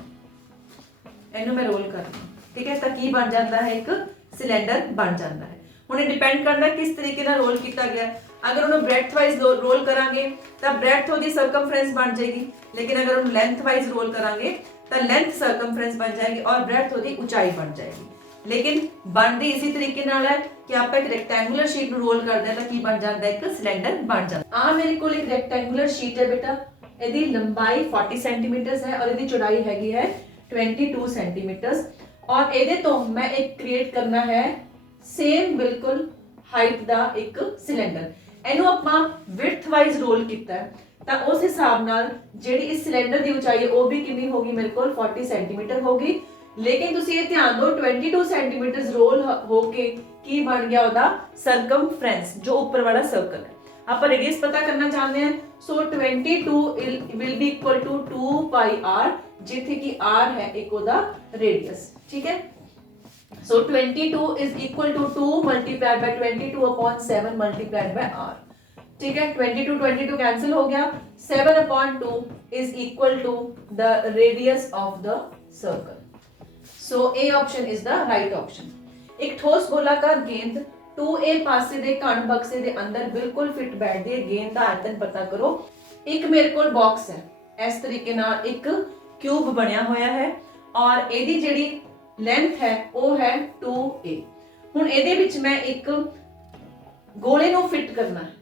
ਠੀਕ ਹੈ, ਤਾਂ ਕੀ ਬਣ ਜਾਂਦਾ ਹੈ ਇੱਕ ਸਿਲੰਡਰ ਬਣ ਜਾਂਦਾ ਹੈ। ਹੁਣ ਇਹ ਡਿਪੈਂਡ ਕਰਦਾ ਕਿਸ ਤਰੀਕੇ ਨਾਲ ਰੋਲ ਕੀਤਾ ਗਿਆ। ਅਗਰ ਉਹਨੂੰ ਬ੍ਰੈਡਥ ਵਾਈਜ਼ ਰੋਲ ਕਰਾਂਗੇ ਤਾਂ ਬ੍ਰੈਡਥ ਉਹਦੀ ਸਰਕਮਫਰੈਂਸ ਬਣ ਜਾਏਗੀ, ਲੇਕਿਨ ਅਗਰ ਉਹਨੂੰ ਲੈਂਥ ਵਾਈਜ਼ ਰੋਲ ਕਰਾਂਗੇ ਤਾਂ ਲੈਂਥ ਸਰਕਮਫਰੈਂਸ ਬਣ ਜਾਏਗੀ ਔਰ ਬ੍ਰੈਡਥ ਉਹਦੀ ਉਚਾਈ ਬਣ ਜਾਏਗੀ। ਲੇਕਿਨ ਬਣਦੀ ਇਸੇ ਤਰੀਕੇ ਨਾਲ ਹੈ ਕਿ ਆਪਾਂ ਇੱਕ ਰੈਕਟੈਂਗੂਲਰ ਸ਼ੀਟ ਨੂੰ ਰੋਲ ਕਰਦੇ ਹਾਂ ਤਾਂ ਕੀ ਬਣ ਜਾਂਦਾ ਇੱਕ ਸਿਲੰਡਰ ਬਣ ਜਾਂਦਾ। ਆ ਮੇਰੇ ਕੋਲ ਇੱਕ ਰੈਕਟੈਂਗੂਲਰ ਸ਼ੀਟ ਹੈ ਬੇਟਾ, ਇਹਦੀ ਲੰਬਾਈ 40 ਸੈਂਟੀਮੀਟਰ ਹੈ ਔਰ ਇਹਦੀ ਚੌੜਾਈ ਹੈਗੀ ਹੈ 22 ਸੈਂਟੀਮੀਟਰ, और ਇਹਦੇ ਤੋਂ मैं एक क्रिएट करना है सेम बिल्कुल हाइट ਦਾ ਇੱਕ सिलेंडर। ਇਹਨੂੰ ਆਪਾਂ विड्थ वाइज रोल ਕੀਤਾ ਤਾਂ ਉਸ ਹਿਸਾਬ ਨਾਲ ਜਿਹੜੀ ਇਸ सिलेंडर ਦੀ ਉਚਾਈ ਹੈ ਉਹ ਵੀ ਕਿੰਨੀ ਹੋਗੀ ਮੇਰੇ ਕੋਲ 40 ਸੈਂਟੀਮੀਟਰ ਹੋਗੀ। ਲੇਕਿਨ ਤੁਸੀਂ ਇਹ ਧਿਆਨ ਦਿਓ 22 ਸੈਂਟੀਮੀਟਰ ਰੋਲ ਹੋ ਕੇ ਕੀ ਬਣ ਗਿਆ ਉਹਦਾ ਸਰਕਮਫਰੈਂਸ ਜੋ ਉੱਪਰ ਵਾਲਾ ਸਰਕਲ ਹੈ। ਆਪਾਂ रेडियस पता करना चाहते हैं so 22 will be equal to 2 pi r जिथे कि r है एक ओदा रेडियस। ठीक है so 22 is equal to 2 multiplied by 22 upon 7 multiplied by r। ठीक है 22 कैंसिल हो गया 7 upon 2 is equal to the radius of the circle. So A option is the right option. एक ठोस गोलाकार गेंद 2a ਪਾਸੇ ਦੇ ਘਣ ਬਕਸੇ ਦੇ ਅੰਦਰ ਬਿਲਕੁਲ ਫਿੱਟ ਬੈਠਦੀ ਹੈ। ਗੇਂਦ ਦਾ ਆਇਤਨ ਪਤਾ ਕਰੋ। ਇੱਕ ਮੇਰੇ ਕੋਲ ਬਾਕਸ ਹੈ ਇਸ ਤਰੀਕੇ ਨਾਲ ਇੱਕ ਕਿਊਬ ਬਣਿਆ ਹੋਇਆ ਹੈ ਔਰ ਇਹਦੀ ਜਿਹੜੀ ਲੈਂਥ ਹੈ ਉਹ ਹੈ 2a। ਹੁਣ ਇਹਦੇ ਵਿੱਚ ਮੈਂ ਇੱਕ ਗੋਲੇ ਨੂੰ ਫਿੱਟ ਕਰਨਾ ਹੈ।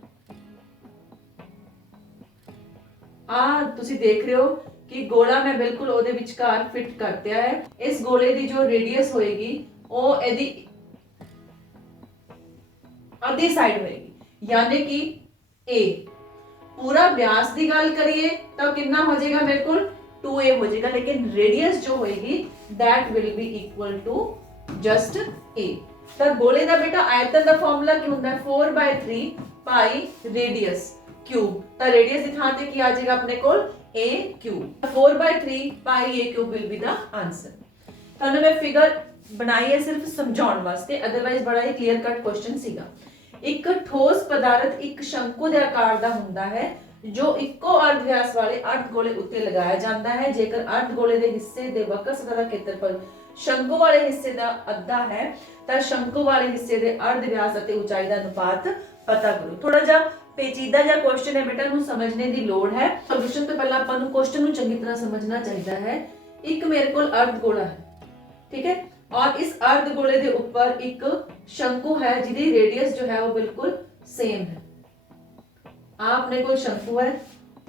ਆ ਤੁਸੀਂ ਦੇਖ ਰਹੇ ਹੋ ਕਿ ਗੋਲਾ ਮੈਂ ਬਿਲਕੁਲ ਉਹਦੇ ਵਿਚਕਾਰ ਫਿੱਟ ਕਰਤਿਆ ਹੈ। ਇਸ ਗੋਲੇ ਦੀ ਜੋ ਰੇਡੀਅਸ ਹੋਏਗੀ ਉਹ ਇਹਦੀ आधी साइड होएगी यानी कि a। पूरा व्यास की गल करिए तो कितना हो जाएगा मेरे को 2a हो जाएगा लेकिन रेडियस जो होएगी that will be equal to just a। तो गोले का बेटा आयतन का फार्मूला की होता है 4/3 पाई रेडियस क्यूब। तो रेडियस की थां ते की आ जाएगा अपने को a cube. 4/3 pi a cube will be the answer. तो मैं फिगर बनाई है सिर्फ समझाने वास्ते अदरवाइज बड़ा ही क्लियर कट क्वेश्चन सीगा। एक ठोस पदार्थ एक शंकु दे आकार दा हुंदा है जो इक्को अर्ध व्यास वाले अर्ध गोले उत्ते लगाया जाता है। जेकर अर्ध गोले दे हिस्से दे वक्र सतह दा क्षेत्रफल शंकु वाले हिस्से दा अद्धा है तां शंकु वाले हिस्से दे अर्ध व्यास अते ऊंचाई दा अनुपात पता करो। थोड़ा जा पेचीदा जा क्वेश्चन है बेटा, नूं समझने दी लोड़ है। सॉल्यूशन तो पहला आपां नूं क्वेश्चन नूं चंगी तरह समझना चाहिदा है। एक मेरे कोल अर्ध गोला है, ठीक है, और इस अर्ध गोले के ऊपर एक शंकु है जिसकी रेडियस जो है वो बिल्कुल सेम है। आपने कोई शंकु है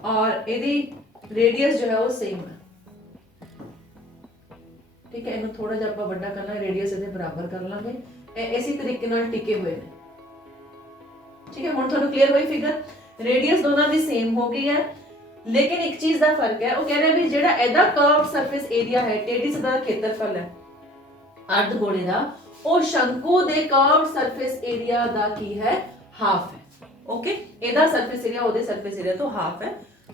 और यदि रेडियस जो है वो सेम है। ठीक है, इन्हें थोड़ा जिहा आपां वड्डा करना, रेडियस इहदे बराबर कर लांगे। इसी तरीके नाल टिके हुए ने। ठीक है, हुण तुहानूं क्लीयर होई फिगर। रेडियस दोनों की सेम हो गई है लेकिन एक चीज का फर्क है, वो कह रहे हैं भी जिहड़ा इहदा कर्व्ड सरफेस एरिया है, टेढ़ी सतह दा क्षेत्रफल है अर्ध गोले दा, ਉਹ ਸ਼ੰਕੂ ਦੇ कर्व्ड ਸਰਫੇਸ ਏਰੀਆ ਦਾ ਕੀ ਹੈ ਹਾਫ ਹੈ। ਓਕੇ, ਇਹਦਾ ਸਰਫੇਸ ਏਰੀਆ ਉਹਦੇ ਸਰਫੇਸ ਏਰੀਆ ਤੋਂ ਹਾਫ ਹੈ।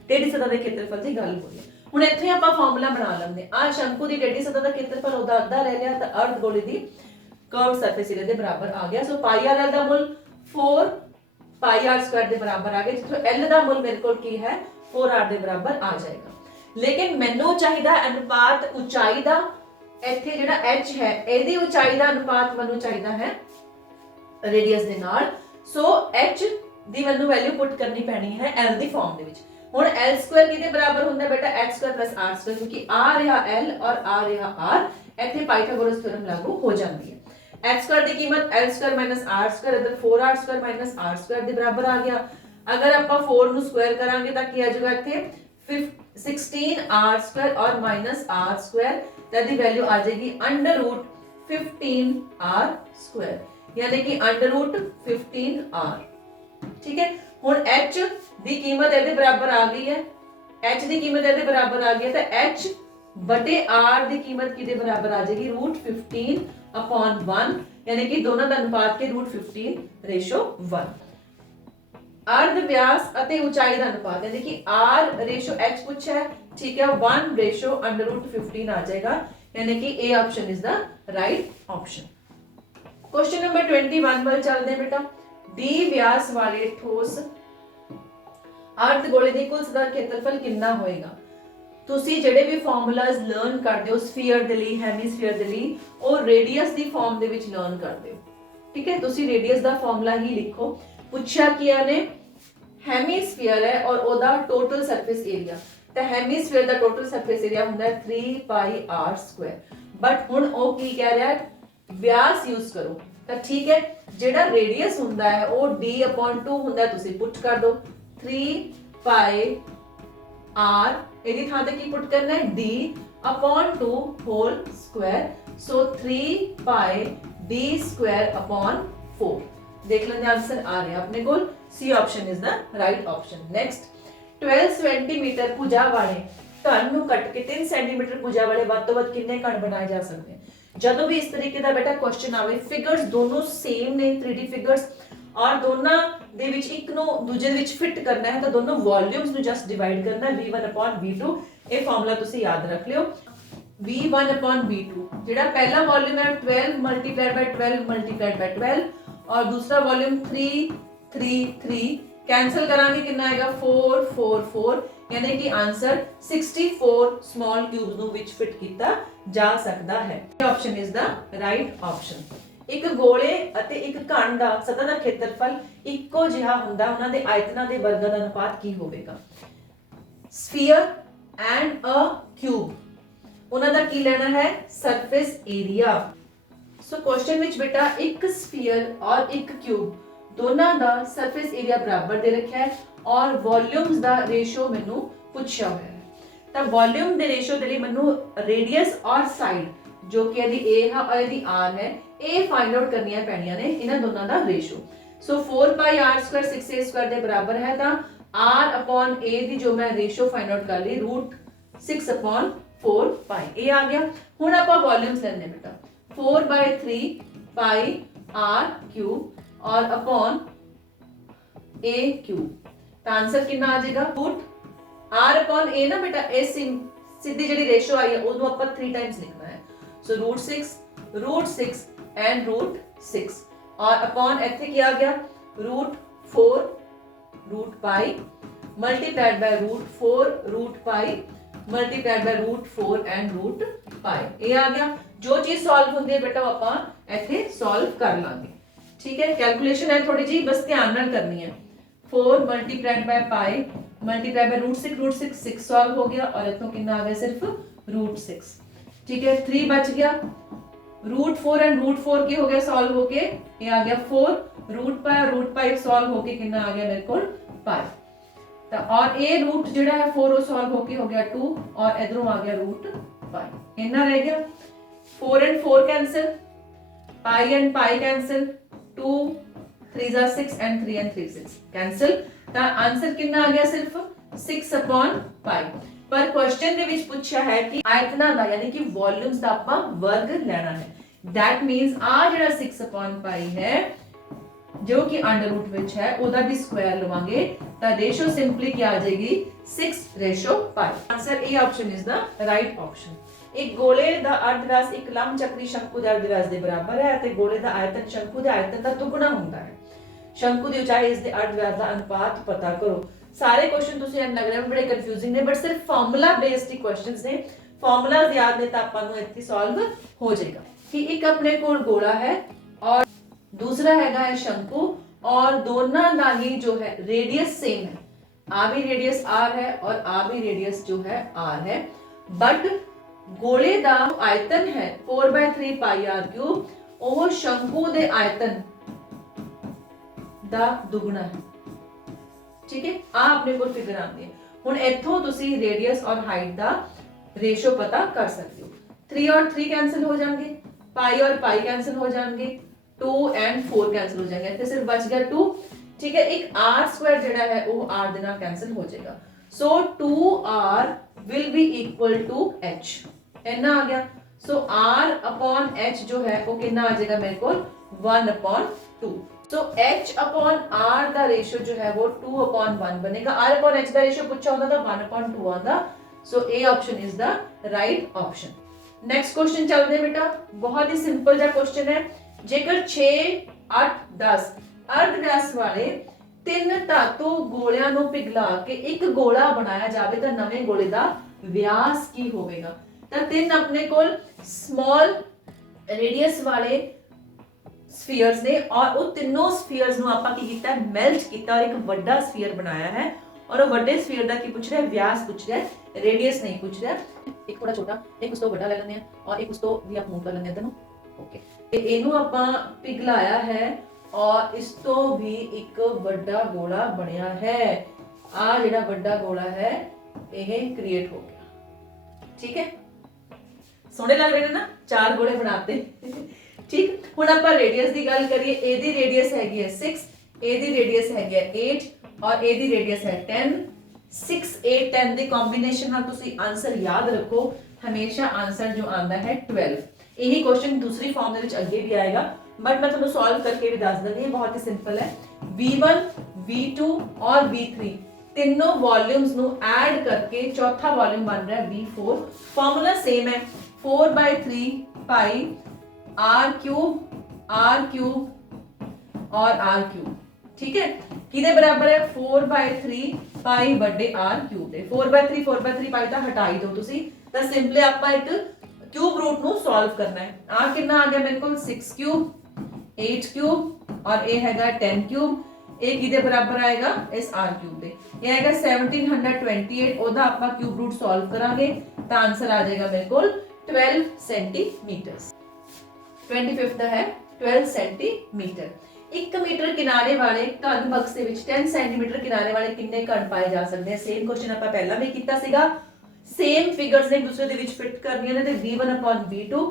ਟੇਢੀ ਸਤਹ ਦੇ ਖੇਤਰਫਲ ਦੀ ਗੱਲ ਹੋਈ। ਹੁਣ ਇੱਥੇ ਆਪਾਂ ਫਾਰਮੂਲਾ ਬਣਾ ਲੈਂਦੇ ਆ। ਸ਼ੰਕੂ ਦੀ ਟੇਢੀ ਸਤਹ ਦਾ ਖੇਤਰਫਲ ਉਹਦਾ ਅੱਧਾ ਲੈ ਲਿਆ ਤਾਂ ਅਰਧ ਗੋਲੇ ਦੀ कर्व्ड ਸਰਫੇਸ ਏਰੀਆ ਦੇ ਬਰਾਬਰ ਆ ਗਿਆ। ਸੋ ਪਾਈ ਆਰ ਐਲ ਦਾ ਮੁੱਲ 4 ਪਾਈ ਆਰ ਸਕੁਆਇਰ ਦੇ ਬਰਾਬਰ ਆ ਗਿਆ, ਜਿੱਥੋਂ ਐਲ ਦਾ ਮੁੱਲ ਮੇਰੇ ਕੋਲ ਕੀ ਹੈ 4r ਦੇ ਬਰਾਬਰ ਆ ਜਾਏਗਾ। ਲੇਕਿਨ ਮੈਨੂੰ ਚਾਹੀਦਾ ਅਨੁਪਾਤ ਉਚਾਈ ਦਾ। ਇੱਥੇ ਜਿਹੜਾ h ਹੈ ਇਹਦੀ ਉਚਾਈ ਦਾ ਅਨੁਪਾਤ ਮੈਨੂੰ ਚਾਹੀਦਾ ਹੈ ਰੇਡੀਅਸ ਦੇ ਨਾਲ। ਸੋ h ਦੀ ਮੈਨੂੰ ਵੈਲਿਊ ਪੁੱਟ ਕਰਨੀ ਪੈਣੀ ਹੈ l ਦੀ ਫਾਰਮ ਦੇ ਵਿੱਚ। ਹੁਣ l ਸਕੁਆਇਰ ਕਿਹਦੇ ਬਰਾਬਰ ਹੁੰਦਾ ਬੇਟਾ h ਸਕੁਆਇਰ + r ਸਕੁਆਇਰ, ਕਿਉਂਕਿ a ਰਿਹਾ l ਔਰ a ਰਿਹਾ r। ਇੱਥੇ ਪਾਈਥਾਗੋਰਸ ਥਿयोरम ਲਾਗੂ ਹੋ ਜਾਂਦੀ ਹੈ। h ਸਕੁਆਇਰ ਦੀ ਕੀਮਤ l ਸਕੁਆਇਰ - r ਸਕੁਆਇਰ, ਇਧਰ 4r ਸਕੁਆਇਰ - r ਸਕੁਆਇਰ ਦੇ ਬਰਾਬਰ ਆ ਗਿਆ। ਅਗਰ ਆਪਾਂ 4 ਨੂੰ ਸਕੁਆਇਰ ਕਰਾਂਗੇ ਤਾਂ ਕੀ ਆ ਜਾਊਗਾ ਇੱਥੇ 16r ਸਕੁਆਇਰ ਔਰ -r ਸਕੁਆਇਰ, दी वैल्यू आ जाएगी √15r स्क्वायर, यानी कि √15r। ठीक है, हुन h दी कीमत ਇਹਦੇ ਬਰਾਬਰ ਆ ਗਈ ਹੈ। h ਦੀ ਕੀਮਤ ਇਹਦੇ ਬਰਾਬਰ ਆ ਗਈ ਹੈ ਤਾਂ h बटे r ਦੀ ਕੀਮਤ ਕਿਹਦੇ ਬਰਾਬਰ ਆ ਜਾਏਗੀ √15/1, यानी कि दोनों ਦਾ अनुपात के √15:1। अर्ध व्यास ਅਤੇ ਉਚਾਈ ਦਾ अनुपात, यानी कि r/h पूछा है, ठीक है, 1/√15 आ जाएगा, यानी कि ए option is the right option. Question number 21 वाल चलते हैं बेटा। d व्यास वाले ठोस अर्ध गोले ਦੀ ਕੁੱਲ ਸਤਹ ਖੇਤਰਫਲ ਕਿੰਨਾ ਹੋਏਗਾ। ਤੁਸੀਂ ਜਿਹੜੇ ਵੀ ਫਾਰਮੂਲਾਜ਼ ਲਰਨ ਕਰਦੇ ਹੋ ਸਫੀਅਰ ਦੇ ਲਈ, ਹੈਮੀਸਫੀਅਰ ਦੇ ਲਈ, ਉਹ ਰੇਡੀਅਸ ਦੀ ਫਾਰਮ ਦੇ ਵਿੱਚ ਲਰਨ ਕਰਦੇ ਹੋ। ਠੀਕ ਹੈ, ਤੁਸੀਂ ਰੇਡੀਅਸ ਦਾ ਫਾਰਮੂਲਾ ਹੀ ਲਿਖੋ। ਪੁੱਛਿਆ ਕੀ ਇਹਨੇ ਹੈਮੀਸਫੀਅਰ ਹੈ ਔਰ ਉਹਦਾ ਟੋਟਲ ਸਰਫੇਸ ਏਰੀਆ, ਤਾਂ ਹੈਮੀਸਫੀਅਰ ਦਾ ਟੋਟਲ ਸਰਫੇਸ ਏਰੀਆ ਹੁੰਦਾ ਹੈ 3πr ਸਕੁਆਇਰ। ਬਟ ਹੁਣ ਉਹ ਕੀ ਕਹਿ ਰਿਹਾ ਹੈ ਵਿਆਸ ਯੂਜ਼ ਕਰੋ, ਤਾਂ ਠੀਕ ਹੈ, ਜਿਹੜਾ ਰੇਡੀਅਸ ਹੁੰਦਾ ਹੈ ਉਹ d/2 ਹੁੰਦਾ, ਤੁਸੀਂ ਪੁੱਟ ਕਰ ਦਿਓ 3πr, ਇਹਦੀ ਥਾਂ ਤੇ ਕੀ ਪੁੱਟ ਕਰਨਾ ਹੈ d/2 whole square. So 3 pi b square upon 4। देख लेंगे आंसर आ रहा है अपने को, C option is the right option. Next 12 centimetre भुजा वाले कण ਨੂੰ ਕੱਟ ਕੇ 3 ਸੈਂਟੀਮੀਟਰ ਭੁਜਾ ਵਾਲੇ ਵੱਧ ਤੋਂ ਵੱਧ ਕਿੰਨੇ ਕਣ ਬਣਾਏ ਜਾ ਸਕਦੇ ਹਨ। ਜਦੋਂ ਵੀ ਇਸ ਤਰੀਕੇ ਦਾ ਬੇਟਾ ਕੁਐਸਚਨ ਆਵੇ, ਫਿਗਰਸ ਦੋਨੋਂ ਸੇਮ ਨੇ 3D ਫਿਗਰਸ, ਔਰ ਦੋਨਾਂ ਦੇ ਵਿੱਚ ਇੱਕ ਨੂੰ ਦੂਜੇ ਦੇ ਵਿੱਚ ਫਿੱਟ ਕਰਨਾ ਹੈ ਤਾਂ ਦੋਨੋਂ ਵੋਲਿਊਮਸ ਨੂੰ ਜਸਟ ਡਿਵਾਈਡ ਕਰਨਾ ਹੈ v1/v2। ਇਹ ਫਾਰਮੂਲਾ ਤੁਸੀਂ ਯਾਦ ਰੱਖ ਲਿਓ। v1/v2 ਜਿਹੜਾ ਪਹਿਲਾ ਵੋਲਿਊਮ ਹੈ 12 ਮਲਟੀਪਲਾਈਡ ਬਾਈ 12 ਮਲਟੀਪਲਾਈਡ ਬਾਈ 12 और दूसरा वॉल्यूम 3 3 3 कैंसिल करांगे कितना आएगा 4 4 4, यानी कि आंसर 64 स्मॉल क्यूब्स ਨੂੰ ਵਿੱਚ ਫਿਟ ਕੀਤਾ ਜਾ ਸਕਦਾ ਹੈ। ਇਹ option is the right option. ਇੱਕ ਗੋਲੇ ਅਤੇ ਇੱਕ ਘਣ ਦਾ ਸਤਹ ਦਾ ਖੇਤਰਫਲ ਇੱਕੋ ਜਿਹਾ ਹੁੰਦਾ, ਉਹਨਾਂ ਦੇ ਆਇਤਨਾਂ ਦੇ ਵਰਗਾਂ ਦਾ ਅਨੁਪਾਤ ਕੀ ਹੋਵੇਗਾ। ਸਫੀਅਰ ਐਂਡ ਅ ਕਿਊਬ, ਉਹਨਾਂ ਦਾ ਕੀ ਲੈਣਾ ਹੈ ਸਰਫੇਸ ਏਰੀਆ। ਸੋ ਕੁਐਸਚਨ ਵਿੱਚ ਬੇਟਾ ਇੱਕ ਸਫੀਅਰ ਔਰ ਇੱਕ ਕਿਊਬ ਦੋਨਾਂ ਦਾ ਸਰਫੇਸ ਏਰੀਆ ਬਰਾਬਰ ਦੇ ਰੱਖਿਆ ਹੈ ਔਰ ਵੋਲਿਊਮਸ ਦਾ ਰੇਸ਼ੋ ਮੈਨੂੰ ਪੁੱਛਿਆ ਹੋਇਆ ਹੈ। ਤਾਂ ਵੋਲਿਊਮ ਦੇ ਰੇਸ਼ੋ ਦੇ ਲਈ ਮੈਨੂੰ ਰੇਡੀਅਸ ਔਰ ਸਾਈਡ ਜੋ ਕਿ ਇਹਦੀ a ਹੈ ਔਰ ਇਹਦੀ r ਹੈ, ਇਹ ਫਾਈਂਡ ਆਊਟ ਕਰਨੀਆਂ ਪੈਣੀਆਂ ਨੇ ਇਹਨਾਂ ਦੋਨਾਂ ਦਾ ਰੇਸ਼ੋ। ਸੋ 4 ਪਾਈ r ਸਕੁਆਇਰ 6a ਸਕੁਆਇਰ ਦੇ ਬਰਾਬਰ ਹੈ, ਤਾਂ r ਅਪੋਨ a ਦੀ ਜੋ ਮੈਂ ਰੇਸ਼ੋ ਫਾਈਂਡ ਆਊਟ ਕਰ ਲਈ √6 ਅਪੋਨ 4 ਪਾਈ, ਇਹ ਆ ਗਿਆ। ਹੁਣ ਆਪਾਂ ਵੋਲਿਊਮਸ ਲੈਣੇ ਬੇਟਾ 4/3 पाई r क्यूब और अपॉन a क्यूब, तो आंसर कितना आ जाएगा √r अपॉन a ना बेटा, ए सीधी जी रेशो आई है ਉਹਨੂੰ ਆਪਾਂ 3 टाइम्स लिखना है। सो √6 एंड √6 और अपॉन ਇੱਥੇ ਕੀ ਆ ਗਿਆ √4 √pi multiplied by √4 √pi multiplied by √4 and √pi, ਇਹ ਆ ਗਿਆ। जो चीज सॉल्व होती है बेटा ਆਪਾਂ ਇੱਥੇ सॉल्व कर ਲਾਂਗੇ। ठीक है, कैलकुलेशन है थोड़ी जी बस ध्यान ਨਾਲ करनी है। 4 multiplied by pi multiplied bye √6 6 solve हो गया और इतों कितना आ गया सिर्फ √6। ठीक है, 3 बच गया, √4 एंड √4 की हो गया सॉल्व होके, ये आ गया 4 √पाई सॉल्व होके कितना आ गया मेरे को पाई, तो और ए रूट ਜਿਹੜਾ ਹੈ 4 सॉल्व होके हो गया 2 और इधरों आ गया √पाई, इतना रह गया 4 and 4 cancel, pi and pi cancel, 2 3 are 6 and 3 and 3 6 cancel, ਤਾਂ ਆਨਸਰ ਕਿੰਨਾ ਆ ਗਿਆ ਸਿਰਫ 6 upon pi। ਪਰ ਕੁਐਸਚਨ ਦੇ ਵਿੱਚ ਪੁੱਛਿਆ ਹੈ ਕਿ ਆਇਤਨਾਂ ਦਾ ਯਾਨੀ ਕਿ ਵੋਲਿਊਮਸ ਦਾ ਆਪਾਂ ਵਰਗ ਲੈਣਾ ਹੈ। that means ਆ ਜਿਹੜਾ 6 upon pi ਹੈ ਜੋ ਕਿ ਅੰਡਰ ਰੂਟ ਵਿੱਚ ਹੈ ਉਹਦਾ ਵੀ ਸਕੁਆਇਰ ਲਵਾਂਗੇ ਤਾਂ ਰੇਸ਼ੋ ਸਿੰਪਲੀ ਕੀ ਆ ਜਾਏਗੀ 6:pi। ਆਨਸਰ ਇਹ option is the right option. एक गोले ਦਾ ਅਰਧਵਿਆਸ ਇੱਕ ਲੰਬ ਚੱਕਰੀ ਸ਼ੰਕੂ ਦੇ ਅਰਧਵਿਆਸ ਦੇ ਬਰਾਬਰ ਹੈ ਅਤੇ ਗੋਲੇ ਦਾ ਆਇਤਨ ਸ਼ੰਕੂ ਦੇ ਆਇਤਨ ਦਾ ਦੁੱਗਣਾ ਹੁੰਦਾ ਹੈ। ਸ਼ੰਕੂ ਦੀ ਉਚਾਈ ਇਸ ਦੇ ਅਰਧਵਿਆਸ ਦਾ ਅਨੁਪਾਤ ਪਤਾ ਕਰੋ। ਸਾਰੇ ਕੁਐਸਚਨ ਤੁਸੀਂ ਐਂ ਲੱਗ ਰਿਹਾ ਬੜੇ ਕਨਫਿਊਜ਼ਿੰਗ ਨੇ, ਬਟ ਸਿਰਫ ਫਾਰਮੂਲਾ ਬੇਸਡ ਹੀ ਕੁਐਸਚਨਸ ਨੇ। ਫਾਰਮੂਲਾਜ਼ ਯਾਦ ਨੇ ਤਾਂ ਆਪਾਂ ਨੂੰ ਇੱਥੇ ਸੋਲਵ ਹੋ ਜਾਏਗਾ ਕਿ ਇੱਕ ਆਪਣੇ ਕੋਲ ਗੋਲਾ ਹੈ ਔਰ दूसरा हैगा है शंकु और दोनों का ही जो है रेडियस सेम है, आ भी रेडियस r है और आ भी रेडियस जो है r है, बट गोले दा आयतन है 4/3 पाई r क्यूब, ਉਹ ਸ਼ੰਕੂ ਦੇ ਆਇਤਨ ਦਾ ਦੁੱਗਣਾ ਹੈ। ਠੀਕ ਹੈ, ਆ ਆਪਣੇ ਕੋਲ ਫਿਗਰ ਆਉਂਦੀ ਹੈ। ਹੁਣ ਇੱਥੋਂ ਤੁਸੀਂ रेडियस और हाइट ਦਾ रेशो पता कर सकते हो। 3 और 3 कैंसिल हो जाएंगे, पाई और पाई कैंसिल हो जाएंगे, 2 and 4 कैंसिल हो जाएंगे, तो सिर्फ बच गया 2। ठीक है, एक r स्क्वायर जेड़ा है वो r दे नाल कैंसिल हो जाएगा। सो 2r will be equal to h, इतना आ गया। सो r upon h जो है वो कितना आ जाएगा मेरे को 1/2। सो h upon r ਦਾ रेशियो जो है वो 2/1 बनेगा। r upon h ਦਾ रेशियो पूछा होता था 1/2 आंदा। So A option is the right option. Next question चलते हैं बेटा, बहुत ही सिंपल सा क्वेश्चन है। जेकर 6 8 10 अर्धव्यास वाले ਤਿੰਨ ਧਾਤੂ ਗੋਲਿਆਂ ਨੂੰ ਪਿਘਲਾ ਕੇ ਇੱਕ ਗੋਲਾ ਬਣਾਇਆ ਜਾਵੇ ਤਾਂ ਨਵੇਂ ਗੋਲੇ ਦਾ ਵਿਆਸ ਕੀ ਹੋਵੇਗਾ। ਤਾਂ ਤਿੰਨ ਆਪਣੇ ਕੋਲ ਸਮਾਲ ਰੇਡੀਅਸ ਵਾਲੇ ਸਫੀਅਰਸ ਨੇ ਔਰ ਉਹ ਤਿੰਨੋਂ ਸਫੀਅਰਸ ਨੂੰ ਆਪਾਂ ਕੀ ਕੀਤਾ ਮੈਲਟ ਕੀਤਾ ਔਰ ਇੱਕ ਵੱਡਾ ਸਫੀਅਰ ਬਣਾਇਆ ਹੈ ਔਰ ਉਹ ਵੱਡੇ ਸਫੀਅਰ ਦਾ ਕੀ ਪੁੱਛ ਰਿਹਾ ਵਿਆਸ ਪੁੱਛ ਰਿਹਾ, ਰੇਡੀਅਸ ਨਹੀਂ ਪੁੱਛ ਰਿਹਾ। ਇੱਕ ਥੋੜਾ ਛੋਟਾ ਇੱਕ ਉਸ ਤੋਂ ਵੱਡਾ ਲੈ ਲੈਂਦੇ ਆ ਔਰ ਇੱਕ ਉਸ ਤੋਂ ਵੀ ਆਪਾਂ ਮੂਵ ਕਰ ਲੈਂਦੇ ਆ ਇਧਰ ਨੂੰ। ਓਕੇ, ਤੇ ਇਹਨੂੰ ਆਪਾਂ ਪਿਘਲਾਇਆ ਹੈ और इस तो भी एक बड़ा गोला बनया है। आ जेड़ा बड़ा गोला है यह क्रिएट हो गया। ठीक है, सोहने लग रहे हैं ना, 4 गोले बनाते ठीक। हुण आपां रेडियस की गल करिए, ए दी रेडियस हैगी है 6, ए दी रेडियस हैगी है 8 और ए दी रेडियस है 10। 6 8 10 ਦੇ ਕੰਬੀਨੇਸ਼ਨ ਨਾਲ ਤੁਸੀਂ ਆਨਸਰ ਯਾਦ ਰੱਖੋ, ਹਮੇਸ਼ਾ ਆਨਸਰ ਜੋ ਆਂਦਾ ਹੈ 12। यही क्वेश्चन दूसरी फॉर्म ਦੇ ਵਿੱਚ ਅੱਗੇ ਵੀ ਆਏਗਾ, बट मैं ਤੁਹਾਨੂੰ सॉल्व करके भी दस दिंदी हां, बहुत ही सिंपल है। V1 V2 और V3 तीनों वॉल्यूम्स ਨੂੰ ऐड करके चौथा वॉल्यूम बन रहा है V4। फॉर्मूला सेम है, 4/3 पाई r क्यूब और r क्यूब, ठीक है। किदे बराबर है 4/3 पाई बटे r क्यूब दे। 4/3 पाई तो हटा ही दो तुसी, तो सिंपली आपां एक क्यूब रूट ਨੂੰ सॉल्व करना है। आ कितना आ गया मेरे को 6 क्यूब 8 क्यूब और ए हैगा 10 क्यूब। ए किदे बराबर आएगा इस r क्यूब दे, ये आएगा 1728। ओदा आपां क्यूब रूट सॉल्व करांगे तो आंसर आ जाएगा मेरे को 12 सेंटीमीटर। 25th ਦਾ है 12 सेंटीमीटर। 1 मीटर किनारे वाले घन बक्स ਦੇ ਵਿੱਚ 10 सेंटीमीटर किनारे वाले कितने घन पाए जा सकते हैं। सेम क्वेश्चन ਆਪਾਂ ਪਹਿਲਾਂ ਵੀ ਕੀਤਾ ਸੀਗਾ, सेम फिगर्स ने एक दूसरे ਦੇ ਵਿੱਚ ਫਿਟ ਕਰਨੀਆਂ ਨੇ ਤੇ V1/V2।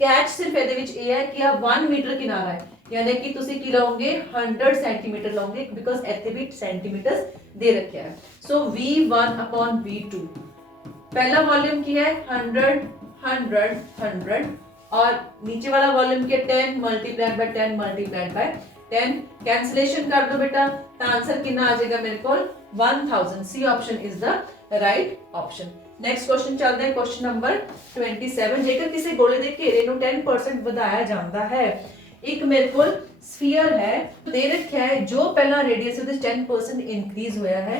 कैच सिर्फ ਇਹਦੇ ਵਿੱਚ ਇਹ ਹੈ ਕਿ ਆ 1 मीटर किनारा है, यानी कि ਤੁਸੀਂ ਕੀ ਲਓਗੇ 100 सेंटीमीटर ਲਓਗੇ, बिकॉज ਇੱਥੇ ਵੀ सेंटीमीटर्स दे रखा है। सो V1/V2 पहला वॉल्यूम की है 100 100 100 और नीचे वाला वॉल्यूम के 10 multiplied by 10 multiplied by 10। Cancellation कर दो बेटा, तो आंसर कितना आ जाएगा मेरे को 1000। C option is the right option. Next question चलते हैं, क्वेश्चन नंबर 27। जेकर किसी गोले के घेरे ਨੂੰ 10% ਵਧਾਇਆ ਜਾਂਦਾ ਹੈ, एक मेरे को स्फीयर है दे रखा है जो पहला रेडियस ਉਹਦੇ 10% इंक्रीज होया है।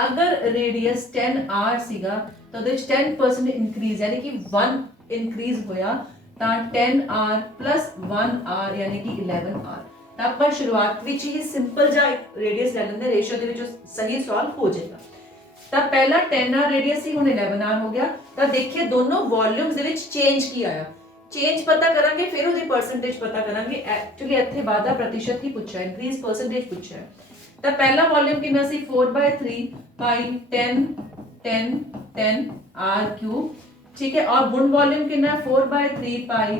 अगर रेडियस 10r ਸੀਗਾ ਤਾਂ ਉਹਦੇ 10% इंक्रीज यानी कि 1 इंक्रीज होया ਤਾਂ 10r plus 1r यानी कि 11r। ਤਾਂ ਆਪਾਂ ਸ਼ੁਰੂਆਤ ਵਿੱਚ ਹੀ ਸਿੰਪਲ ਜਿਹਾ ਰੇਡੀਅਸ ਲੈ ਲੈਂਦੇ, ਰੇਸ਼ੀਓ ਦੇ ਵਿੱਚ ਸਹੀ ਸੋਲਵ ਹੋ ਜਾਏਗਾ। ਤਾਂ ਪਹਿਲਾ 10r रेडियस ਸੀ, ਹੁਣ 11r ਹੋ ਗਿਆ। ਤਾਂ ਦੇਖिए दोनों वॉल्यूम्स ਦੇ ਵਿੱਚ ਚੇਂਜ ਕੀ ਆਇਆ, चेंज पता करांगे फिर ਉਹਦੀ परसेंटेज पता करांगे। एक्चुअली ਇੱਥੇ ਵਾਧਾ प्रतिशत ही पूछा है, इंक्रीज परसेंटेज पूछा है। ਤਾਂ ਪਹਿਲਾ वॉल्यूम ਕਿੰਨਾ ਸੀ 4/3 पाई 10 10 10 r क्यूब, ठीक है। और ਹੁਣ वॉल्यूम कितना है 4/3 पाई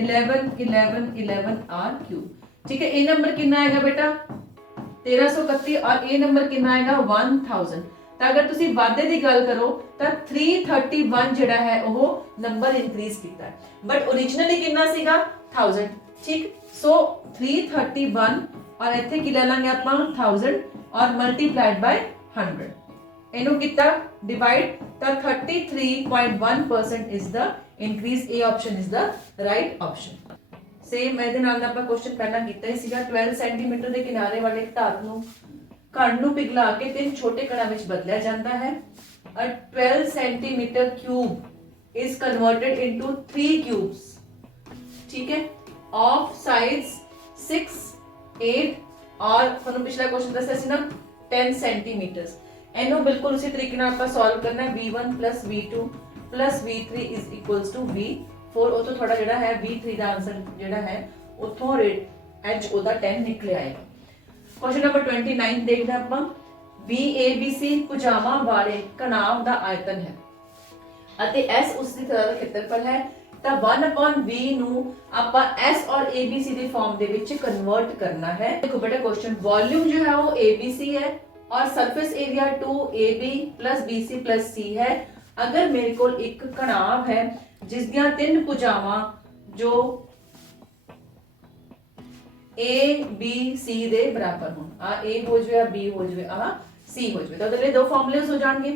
11 11 11 r क्यूब, ठीक है। ए नंबर कितना आएगा बेटा 1331 और ए नंबर कितना आएगा 1000। ਤਾਂ ਅਗਰ ਤੁਸੀਂ ਵਾਧੇ ਦੀ ਗੱਲ ਕਰੋ ਤਾਂ 331 ਜਿਹੜਾ ਹੈ ਉਹ ਨੰਬਰ ਇਨਕਰੀਜ਼ ਕੀਤਾ ਹੈ, ਬਟ ओरिजिनली ਕਿੰਨਾ ਸੀਗਾ 1000, ਠੀਕ। ਸੋ 331 ਔਰ ਇੱਥੇ ਕੀ ਲੈ ਲਾਂਗੇ ਆਪਾਂ 1000 ਔਰ ਮਲਟੀਪਲਾਈਡ ਬਾਈ 100। ਇਹਨੂੰ ਕੀਤਾ ਡਿਵਾਈਡ ਤਾਂ 33.1% is the increase. A option is the right option. Same ਇਹਦੇ ਨਾਲ ਆਪਾਂ ਕੁਐਸਚਨ ਪਹਿਲਾਂ ਕੀਤਾ ਹੀ ਸੀਗਾ। 12 ਸੈਂਟੀਮੀਟਰ ਦੇ ਕਿਨਾਰੇ ਵਾਲੇ ਧਾਤ ਨੂੰ कण ਨੂੰ पिघला के 3 छोटे कणों में बदला जाता है। और 12 centimetre cube is converted into 3 cubes, ठीक है, ऑफ साइज 6 8 और ਤੁਹਾਨੂੰ ਪਿਛਲਾ क्वेश्चन ਦੱਸਿਆ ਸੀ ਨਾ 10 सेंटीमीटर्स। ਇਹਨੂੰ ਬਿਲਕੁਲ ਉਸੇ ਤਰੀਕੇ ਨਾਲ ਆਪਾਂ ਸੋਲਵ ਕਰਨਾ ਹੈ। V1 V2 V3 is equals to V4। ਉਹ ਤੋਂ ਥੋੜਾ ਜਿਹੜਾ ਹੈ V3 ਦਾ ਆਨਸਰ ਜਿਹੜਾ ਹੈ ਉਥੋਂ h ਉਹਦਾ 10 ਨਿਕਲ ਆਏਗਾ। क्वेश्चन नंबर 29 देखना ਆਪਾਂ। BABC ਭੁਜਾਵਾਂ ਵਾਲੇ ਕਣਾਵ ਦਾ ਆਇਤਨ ਹੈ ਅਤੇ S ਉਸ ਦੀ ਤਰ੍ਹਾਂ ਦਾ ਖੇਤਰਫਲ ਹੈ। ਤਾਂ 1/V ਨੂੰ ਆਪਾਂ S और ABC ਦੀ ਫਾਰਮ ਦੇ ਵਿੱਚ ਕਨਵਰਟ ਕਰਨਾ ਹੈ। ਦੇਖੋ ਬੇਟਾ क्वेश्चन वॉल्यूम जो है वो ABC है और surface area 2AB plus BC plus C है। अगर मेरे को एक कणाव है जिस ਦੀਆਂ 3 ਭੁਜਾਵਾਂ जो A B C ਦੇ ਬਰਾਬਰ ਹੋਣ, ਆ A ਹੋ ਜਾਵੇ ਆ B ਹੋ ਜਾਵੇ ਆ C ਹੋ ਜਾਵੇ, ਤਾਂ ਉਹਦੇ ਲਈ ਦੋ ਫਾਰਮੂਲੇਸ ਹੋ ਜਾਣਗੇ।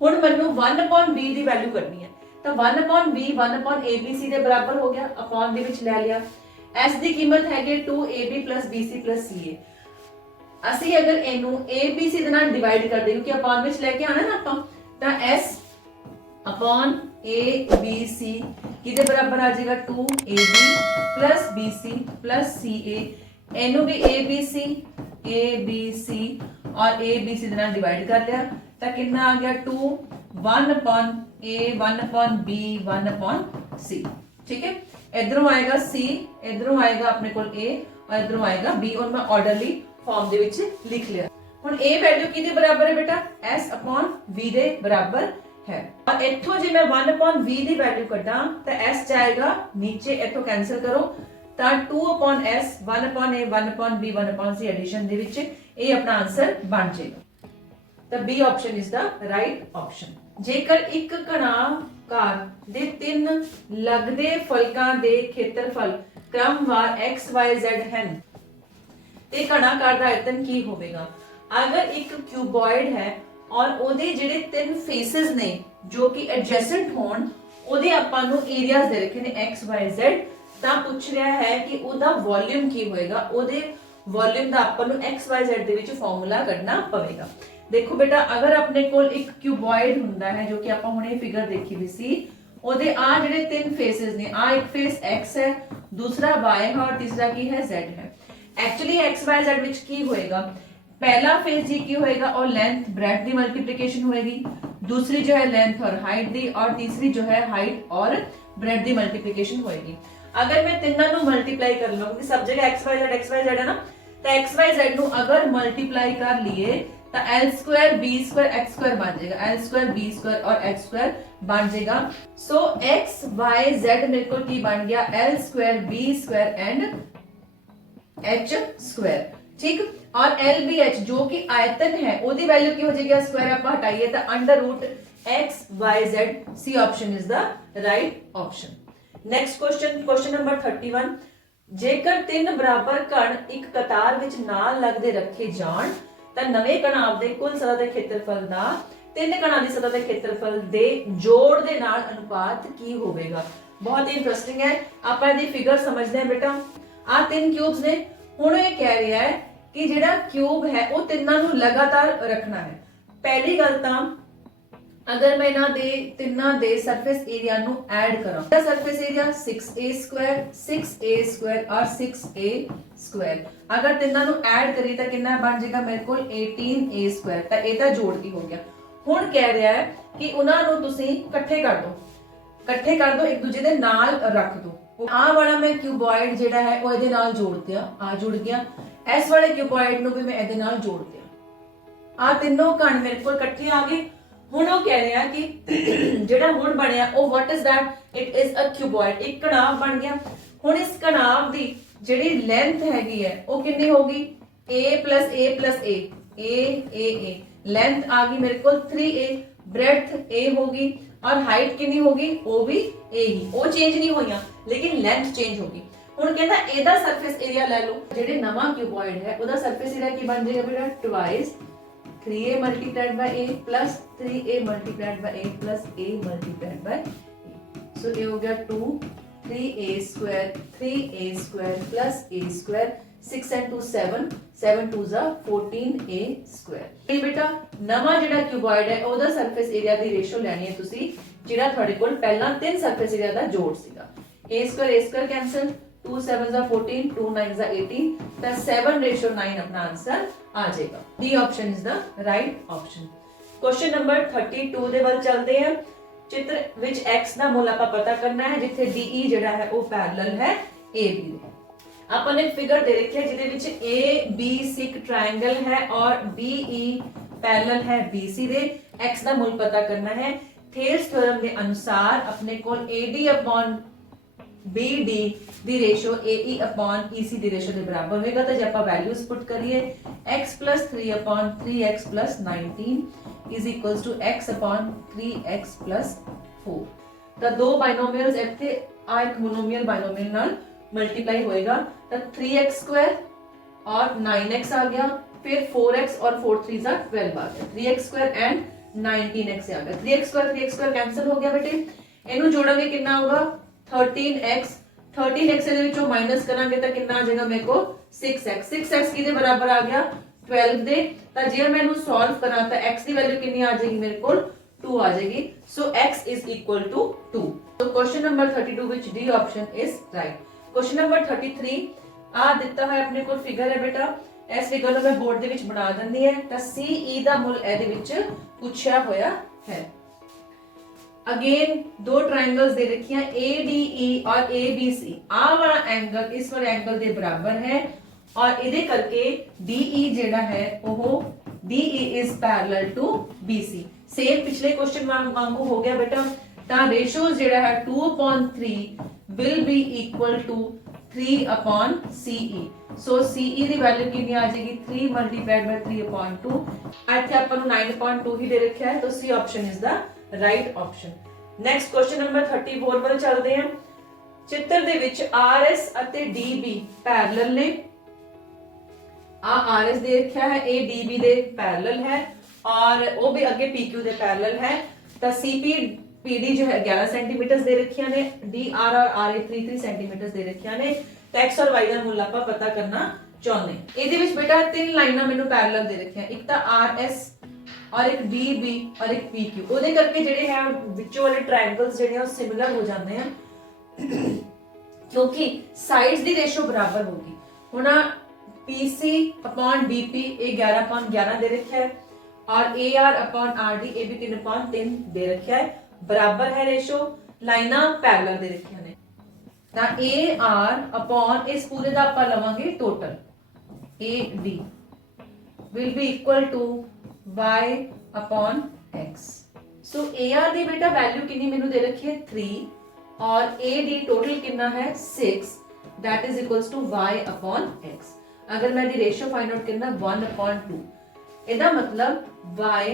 ਹੁਣ ਮੈਨੂੰ 1/B ਦੀ ਵੈਲਿਊ ਕਰਨੀ ਹੈ, ਤਾਂ 1/B 1/ABC ਦੇ ਬਰਾਬਰ ਹੋ ਗਿਆ, ਅਪਨ ਦੇ ਵਿੱਚ ਲੈ ਲਿਆ। S ਦੀ ਕੀਮਤ ਹੈਗੀ 2AB plus BC plus CA। ਅਸੀਂ ਅਗਰ ਇਹਨੂੰ ABC ਦੇ ਨਾਲ ਡਿਵਾਈਡ ਕਰ ਦੇ ਕਿਉਂਕਿ ਅਪਨ ਵਿੱਚ ਲੈ ਕੇ ਆਣਾ ਨਾ ਆਪਾਂ, ਤਾਂ S अपॉन ABC किदे बराबर आ जाएगा 2AB plus BC plus CA। ਇਹਨੂੰ ਵੀ ABC और ABC ਦੇ ਨਾਲ ਡਿਵਾਈਡ ਕਰ ਲਿਆ ਤਾਂ ਕਿੰਨਾ ਆ ਗਿਆ 2 1/A 1/B 1/C, ठीक है। ਇਧਰੋਂ ਆਏਗਾ C, ਇਧਰੋਂ ਆਏਗਾ ਆਪਣੇ ਕੋਲ A और ਇਧਰੋਂ ਆਏਗਾ B और मैं ਆਰਡਰਲੀ ਫਾਰਮ ਦੇ ਵਿੱਚ ਲਿਖ ਲਿਆ। ਹੁਣ A ਵੈਲਿਊ ਕਿਹਦੇ ਬਰਾਬਰ ਹੈ ਬੇਟਾ S/V ਦੇ ਬਰਾਬਰ। है। और इथों जे मैं 1/v की वैल्यू कड्डा तो s जाएगा नीचे, इथों कैंसिल करो तो 2/s 1/a 1/b 1/c addition दे विच ये अपना आंसर बन जाएगा। तो B option is the right option. जेकर एक घनाकार दे तीन लगदे फलकां दे खेत्रफल क्रमवार x y z हैं ते घनाकार दा आयतन की होवेगा। अगर एक क्यूबॉइड है और ओदे ਜਿਹੜੇ ਤਿੰਨ ਫੇसेस ਨੇ ਜੋ ਕਿ ਐਡਜੈਸੈਂਟ ਹੋਣ, ਉਹਦੇ ਆਪਾਂ ਨੂੰ ਏਰੀਆਜ਼ ਦੇ ਰੱਖੇ ਨੇ x y z, ਤਾਂ ਪੁੱਛ ਰਿਹਾ ਹੈ ਕਿ ਉਹਦਾ ਵੋਲਿਊਮ ਕੀ ਹੋਏਗਾ। ਉਹਦੇ ਵੋਲਿਊਮ ਦਾ ਆਪਾਂ ਨੂੰ x y z ਦੇ ਵਿੱਚ ਫਾਰਮੂਲਾ ਕੱਢਣਾ ਪਵੇਗਾ। ਦੇਖੋ ਬੇਟਾ, ਅਗਰ ਆਪਣੇ ਕੋਲ ਇੱਕ ਕਿਊਬॉइड ਹੁੰਦਾ ਹੈ ਜੋ ਕਿ ਆਪਾਂ ਹੁਣੇ ਫਿਗਰ ਦੇਖੀ ਵੀ ਸੀ, ਉਹਦੇ ਆ ਜਿਹੜੇ ਤਿੰਨ ਫੇसेस ਨੇ, ਆ ਇੱਕ ਫੇਸ x ਹੈ, ਦੂਸਰਾ y ਹੈ और तीसरा ਕੀ ਹੈ z ਹੈ। एक्चुअली x y z ਵਿੱਚ ਕੀ ਹੋਏਗਾ, पहला फेस जी की होएगा और लेंथ ब्रेथ की मल्टीप्लिकेशन होएगी, दूसरी जो है लेंथ और हाइट दी, और तीसरी जो है हाइट और ब्रेथ की मल्टीप्लिकेशन होएगी। अगर मैं तिन्ना नु मल्टीप्लाई कर लूं, क्योंकि सब जगह x y z है ना, तो x y z नु अगर मल्टीप्लाई कर लिए तो l² b² x² बन जाएगा, l² b² और x² बन जाएगा। सो x y z मेरे को की बन गया l² b² एंड h², ठीक। और LBH जो कि आयतन है ओदी वैल्यू की हो जाएगी, स्क्वायर आप हटाइए तो √x/y/z, C option is the right option. Next question, question number 31। जेकर तीन बराबर कण एक कतार विच नाल लगदे रखे जाण ਤਾਂ ਨਵੇਂ ਕਣਾਂ ਦੇ ਕੁੱਲ ਸਤ੍ਹਾ ਦੇ ਖੇਤਰਫਲ ਦਾ ਤਿੰਨ ਕਣਾਂ ਦੀ ਸਤ੍ਹਾ ਦੇ ਖੇਤਰਫਲ ਦੇ ਜੋੜ ਦੇ ਨਾਲ ਅਨੁਪਾਤ ਕੀ ਹੋਵੇਗਾ। ਬਹੁਤ ਹੀ ਇੰਟਰਸਟਿੰਗ ਹੈ। ਆਪਾਂ ਇਹਦੀ ਫਿਗਰ ਸਮਝਦੇ ਹਾਂ ਬੇਟਾ। ਆ ਤਿੰਨ ਕਿਊਬਸ ਨੇ, ਹੁਣ ਇਹ ਕਹਿ ਰਿਹਾ ਹੈ ਕਿ ਜਿਹੜਾ ਕਿਊਬ ਹੈ ਉਹ ਤਿੰਨਾਂ ਨੂੰ ਲਗਾਤਾਰ ਰੱਖਣਾ ਹੈ। ਪਹਿਲੀ ਗੱਲ ਤਾਂ ਅਗਰ ਮੈਂ ਇਹਨਾਂ ਦੇ ਤਿੰਨਾਂ ਦੇ ਸਰਫੇਸ ਏਰੀਆ ਨੂੰ ਐਡ ਕਰਾਂ, ਤਾਂ ਸਰਫੇਸ ਏਰੀਆ 6a² 6a² और 6a², ਅਗਰ ਤਿੰਨਾਂ ਨੂੰ ਐਡ ਕਰੀ ਤਾਂ ਕਿੰਨਾ ਬਣ ਜਾਏਗਾ ਮੇਰੇ ਕੋਲ 18a²। ਤਾਂ ਇਹ ਤਾਂ ਜੋੜ ਕੀ ਹੋ ਗਿਆ। ਹੁਣ ਕਹਿ ਰਿਹਾ ਹੈ ਕਿ ਉਹਨਾਂ ਨੂੰ ਤੁਸੀਂ ਇਕੱਠੇ ਕਰ ਦਿਓ, ਇੱਕ ਦੂਜੇ ਦੇ ਨਾਲ ਰੱਖ ਦਿਓ। ਆ ਵਾਲਾ ਮੈਂ ਕਿਊਬॉइड ਜਿਹੜਾ ਹੈ ਉਹ ਇਹਦੇ ਨਾਲ ਜੋੜ ਦਿਆ, ਆ ਜੁੜ ਗਿਆ। ਇਸ ਵਾਲੇ ਕਿਊਬॉइड ਨੂੰ ਵੀ ਮੈਂ ਇਹਦੇ ਨਾਲ ਜੋੜ ਦਿਆ। ਆ ਤਿੰਨੋਂ ਕਣ ਮੇਰੇ ਕੋਲ ਇਕੱਠੇ ਆ ਗਏ। ਹੁਣ ਉਹ ਕਹਿ ਰਿਹਾ ਕਿ ਜਿਹੜਾ ਹੁਣ ਬਣਿਆ ਉਹ what is that, it is a cuboid, ਇੱਕ ਕਣਾਵ ਬਣ ਗਿਆ। ਹੁਣ ਇਸ ਕਣਾਵ ਦੀ ਜਿਹੜੀ ਲੈਂਥ ਹੈਗੀ ਹੈ ਉਹ ਕਿੰਨੀ ਹੋਗੀ, a + a + a, लेंथ आ गई मेरे को 3a, ब्रेड्थ a होगी और हाइट कितनी होगी, वो भी a ही, वो चेंज नहीं होईया लेकिन लेंथ चेंज होगी। ਹੁਣ ਕਹਿੰਦਾ ਇਹਦਾ ਸਰਫੇਸ ਏਰੀਆ ਲੈ ਲਓ, ਜਿਹੜੇ ਨਵਾਂ ਕਿਊਬॉइड ਹੈ ਉਹਦਾ ਸਰਫੇਸ ਏਰੀਆ ਕੀ ਬਣ ਜਾਏਗਾ ਬੇਟਾ, twice 3a multiplied by a plus 3a multiplied by a plus a multiplied by a। so ये हो गया 2 3a² plus a², 6 and 2 7, 7 2s are 14a²। ਇਹ ਬੇਟਾ ਨਵਾਂ ਜਿਹੜਾ ਕਿਊਬॉइड ਹੈ ਉਹਦਾ ਸਰਫੇਸ ਏਰੀਆ ਦੀ ਰੇਸ਼ੋ ਲੈਣੀ ਹੈ ਤੁਸੀਂ, ਜਿਹੜਾ ਤੁਹਾਡੇ ਕੋਲ ਪਹਿਲਾਂ ਤਿੰਨ ਸਰਫੇਸ ਏਰੀਆ ਦਾ ਜੋੜ ਸੀਗਾ। a² cancel, 2 7s are 14, 2 9s are 18, ਤਾਂ 7:9 ਆਪਣਾ ਆਨਸਰ ਆ ਜਾਏਗਾ। D option is the right option. Question number 32 ਦੇ ਵੱਲ ਚੱਲਦੇ ਹਾਂ। ਚਿੱਤਰ ਵਿੱਚ x ਦਾ ਮੁੱਲ ਆਪਾਂ ਪਤਾ ਕਰਨਾ ਹੈ, ਜਿੱਥੇ DE ਜਿਹੜਾ ਹੈ ਉਹ ਪੈਰਲਲ ਹੈ AB ਦੇ। ਆਪਾਂ ਨੇ ਫਿਗਰ ਦੇ ਰੱਖਿਆ ਜਿਹਦੇ ਵਿੱਚ ABC ਇੱਕ ਟ੍ਰਾਇੰਗਲ ਹੈ ਔਰ DE ਪੈਰਲਲ ਹੈ BC ਦੇ। x ਦਾ ਮੁੱਲ ਪਤਾ ਕਰਨਾ ਹੈ। ਥੇਲਸ ਥਿयोरम ਦੇ ਅਨੁਸਾਰ ਆਪਣੇ ਕੋਲ AD BD ਦੀ ਰੇਸ਼ੋ AE/EC ਦੀ ਰੇਸ਼ੋ ਦੇ ਬਰਾਬਰ ਹੋਏਗਾ। ਤਾਂ ਜੇ ਆਪਾਂ ਵੈਲਿਊਜ਼ ਪੁੱਟ ਕਰੀਏ x + 3/3x + 19 is equals to x/3x + 4। ਤਾਂ ਦੋ ਬਾਇਨੋਮੀਅਲਸ ਇੱਥੇ ਆ ਇੱਕ ਮੋਨੋਮੀਅਲ ਬਾਇਨੋਮੀਅਲ ਨਾਲ ਮਲਟੀਪਲਾਈ ਹੋਏਗਾ ਤਾਂ 3x² और 9x आ गया, फिर 4x और 4 3s are 12 आ गया, 3x² एंड 19x आ गया। 3x² कैंसिल हो गया बेटे। ਇਹਨੂੰ ਜੋੜਾਂਗੇ ਕਿੰਨਾ ਹੋਗਾ 13x, 13x ਦੇ ਵਿੱਚੋਂ ਮਾਈਨਸ ਕਰਾਂਗੇ ਤਾਂ ਕਿੰਨਾ ਆ ਜਾਏਗਾ ਮੇਰੇ ਕੋਲ 6x। 6x ਕਿਹਦੇ ਬਰਾਬਰ ਆ ਗਿਆ 12 ਦੇ। ਤਾਂ ਜੇ ਮੈਂ ਇਹਨੂੰ ਸੋਲਵ ਕਰਾਂ ਤਾਂ x ਦੀ ਵੈਲਿਊ ਕਿੰਨੀ ਆ ਜਾਏਗੀ ਮੇਰੇ ਕੋਲ 2 ਆ ਜਾਏਗੀ। ਸੋ x is equal to 2। So question number 32 which D option is right। question number 33 ਆ ਦਿੱਤਾ ਹੈ ਆਪਣੇ ਕੋਲ ਫਿਗਰ ਹੈ ਬੇਟਾ। ਇਸ ਫਿਗਰ ਨੂੰ ਮੈਂ ਬੋਰਡ ਦੇ ਵਿੱਚ ਬਣਾ ਦਿੰਦੀ ਹੈ। ਤਾਂ CE ਦਾ ਮੁੱਲ ਇਹਦੇ ਵਿੱਚ ਪੁੱਛਿਆ ਹੋਇਆ ਹੈ। अगेन दो ट्रायंगल्स दे रखी हैं ADE और ABC। आ वाला एंगल इस वाले एंगल के बराबर है और इदे करके DE जेड़ा है वो DE is parallel to BC। Same पिछले क्वेश्चन वांगू हो गया बेटा। ਤਾਂ ਰੇਸ਼ੋ ਜਿਹੜਾ ਹੈ 2/3 will be equal to 3 CE। So CE the value ਕਿੰਨੀ ਆ ਜਾਏਗੀ 3 multiplied by 3/2। ਇੱਥੇ ਆਪਾਂ ਨੂੰ 9/2 ਹੀ ਦੇ ਰੱਖਿਆ ਹੈ, ਤਾਂ C option is the right option. Next question number 34 ਵੱਲ ਚੱਲਦੇ ਹਾਂ। ਚਿੱਤਰ ਦੇ ਵਿੱਚ RS ਅਤੇ DB ਪੈਰਲਲ ਨੇ। ਆ RS ਦੇ ਰੱਖਿਆ ਹੈ, ਇਹ DB ਦੇ ਪੈਰਲਲ ਹੈ और वो भी अगे PQ ਦੇ पैरेलल है। तो CP PD जो है 11 सेंटीमीटर दे रखिया ने, DR और RA 3 सेंटीमीटर दे रखिया ने। तो X और Y ਦਾ ਮੁੱਲ ਆਪਾਂ ਪਤਾ ਕਰਨਾ ਚਾਹੁੰਦੇ। ਇਹਦੇ ਵਿੱਚ ਬੇਟਾ ਤਿੰਨ ਲਾਈਨਾਂ ਮੈਨੂੰ ਪੈਰਲਲ ਦੇ ਰੱਖੀਆਂ, ਇੱਕ ਤਾਂ RS और एक DB और एक PQ। ਉਹਦੇ ਕਰਕੇ ਜਿਹੜੇ ਹੈ ਵਿੱਚੋਂ ਵਾਲੇ ਟ੍ਰਾਇੰਗਲਸ ਜਿਹੜੇ ਆ ਸਿਮਿਲਰ ਹੋ ਜਾਂਦੇ ਆ ਕਿਉਂਕਿ ਸਾਈਡਸ ਦੀ ਰੇਸ਼ੋ ਬਰਾਬਰ ਹੋਗੀ। ਹੁਣ PC upon DP ਇਹ 11/11 ਦੇ ਰੱਖਿਆ ਹੈ और AR upon RD ये भी 3/3 दे रखा है, बराबर है रेशो। लाइना पैरेलल दे रखिया ने। ना AR upon इस पूरे दा ਆਪਾਂ ਲਵਾਂਗੇ total AD will be equal to Y upon X। So AR ਦੀ बेटा वैल्यू कितनी ਮੈਨੂੰ ਦੇ रखी है 3 और AD टोटल कितना है 6, that is equals to Y upon X। अगर मैं दी रेशो फाइंड आउट करना 1/2, ਇਹਦਾ ਮਤਲਬ y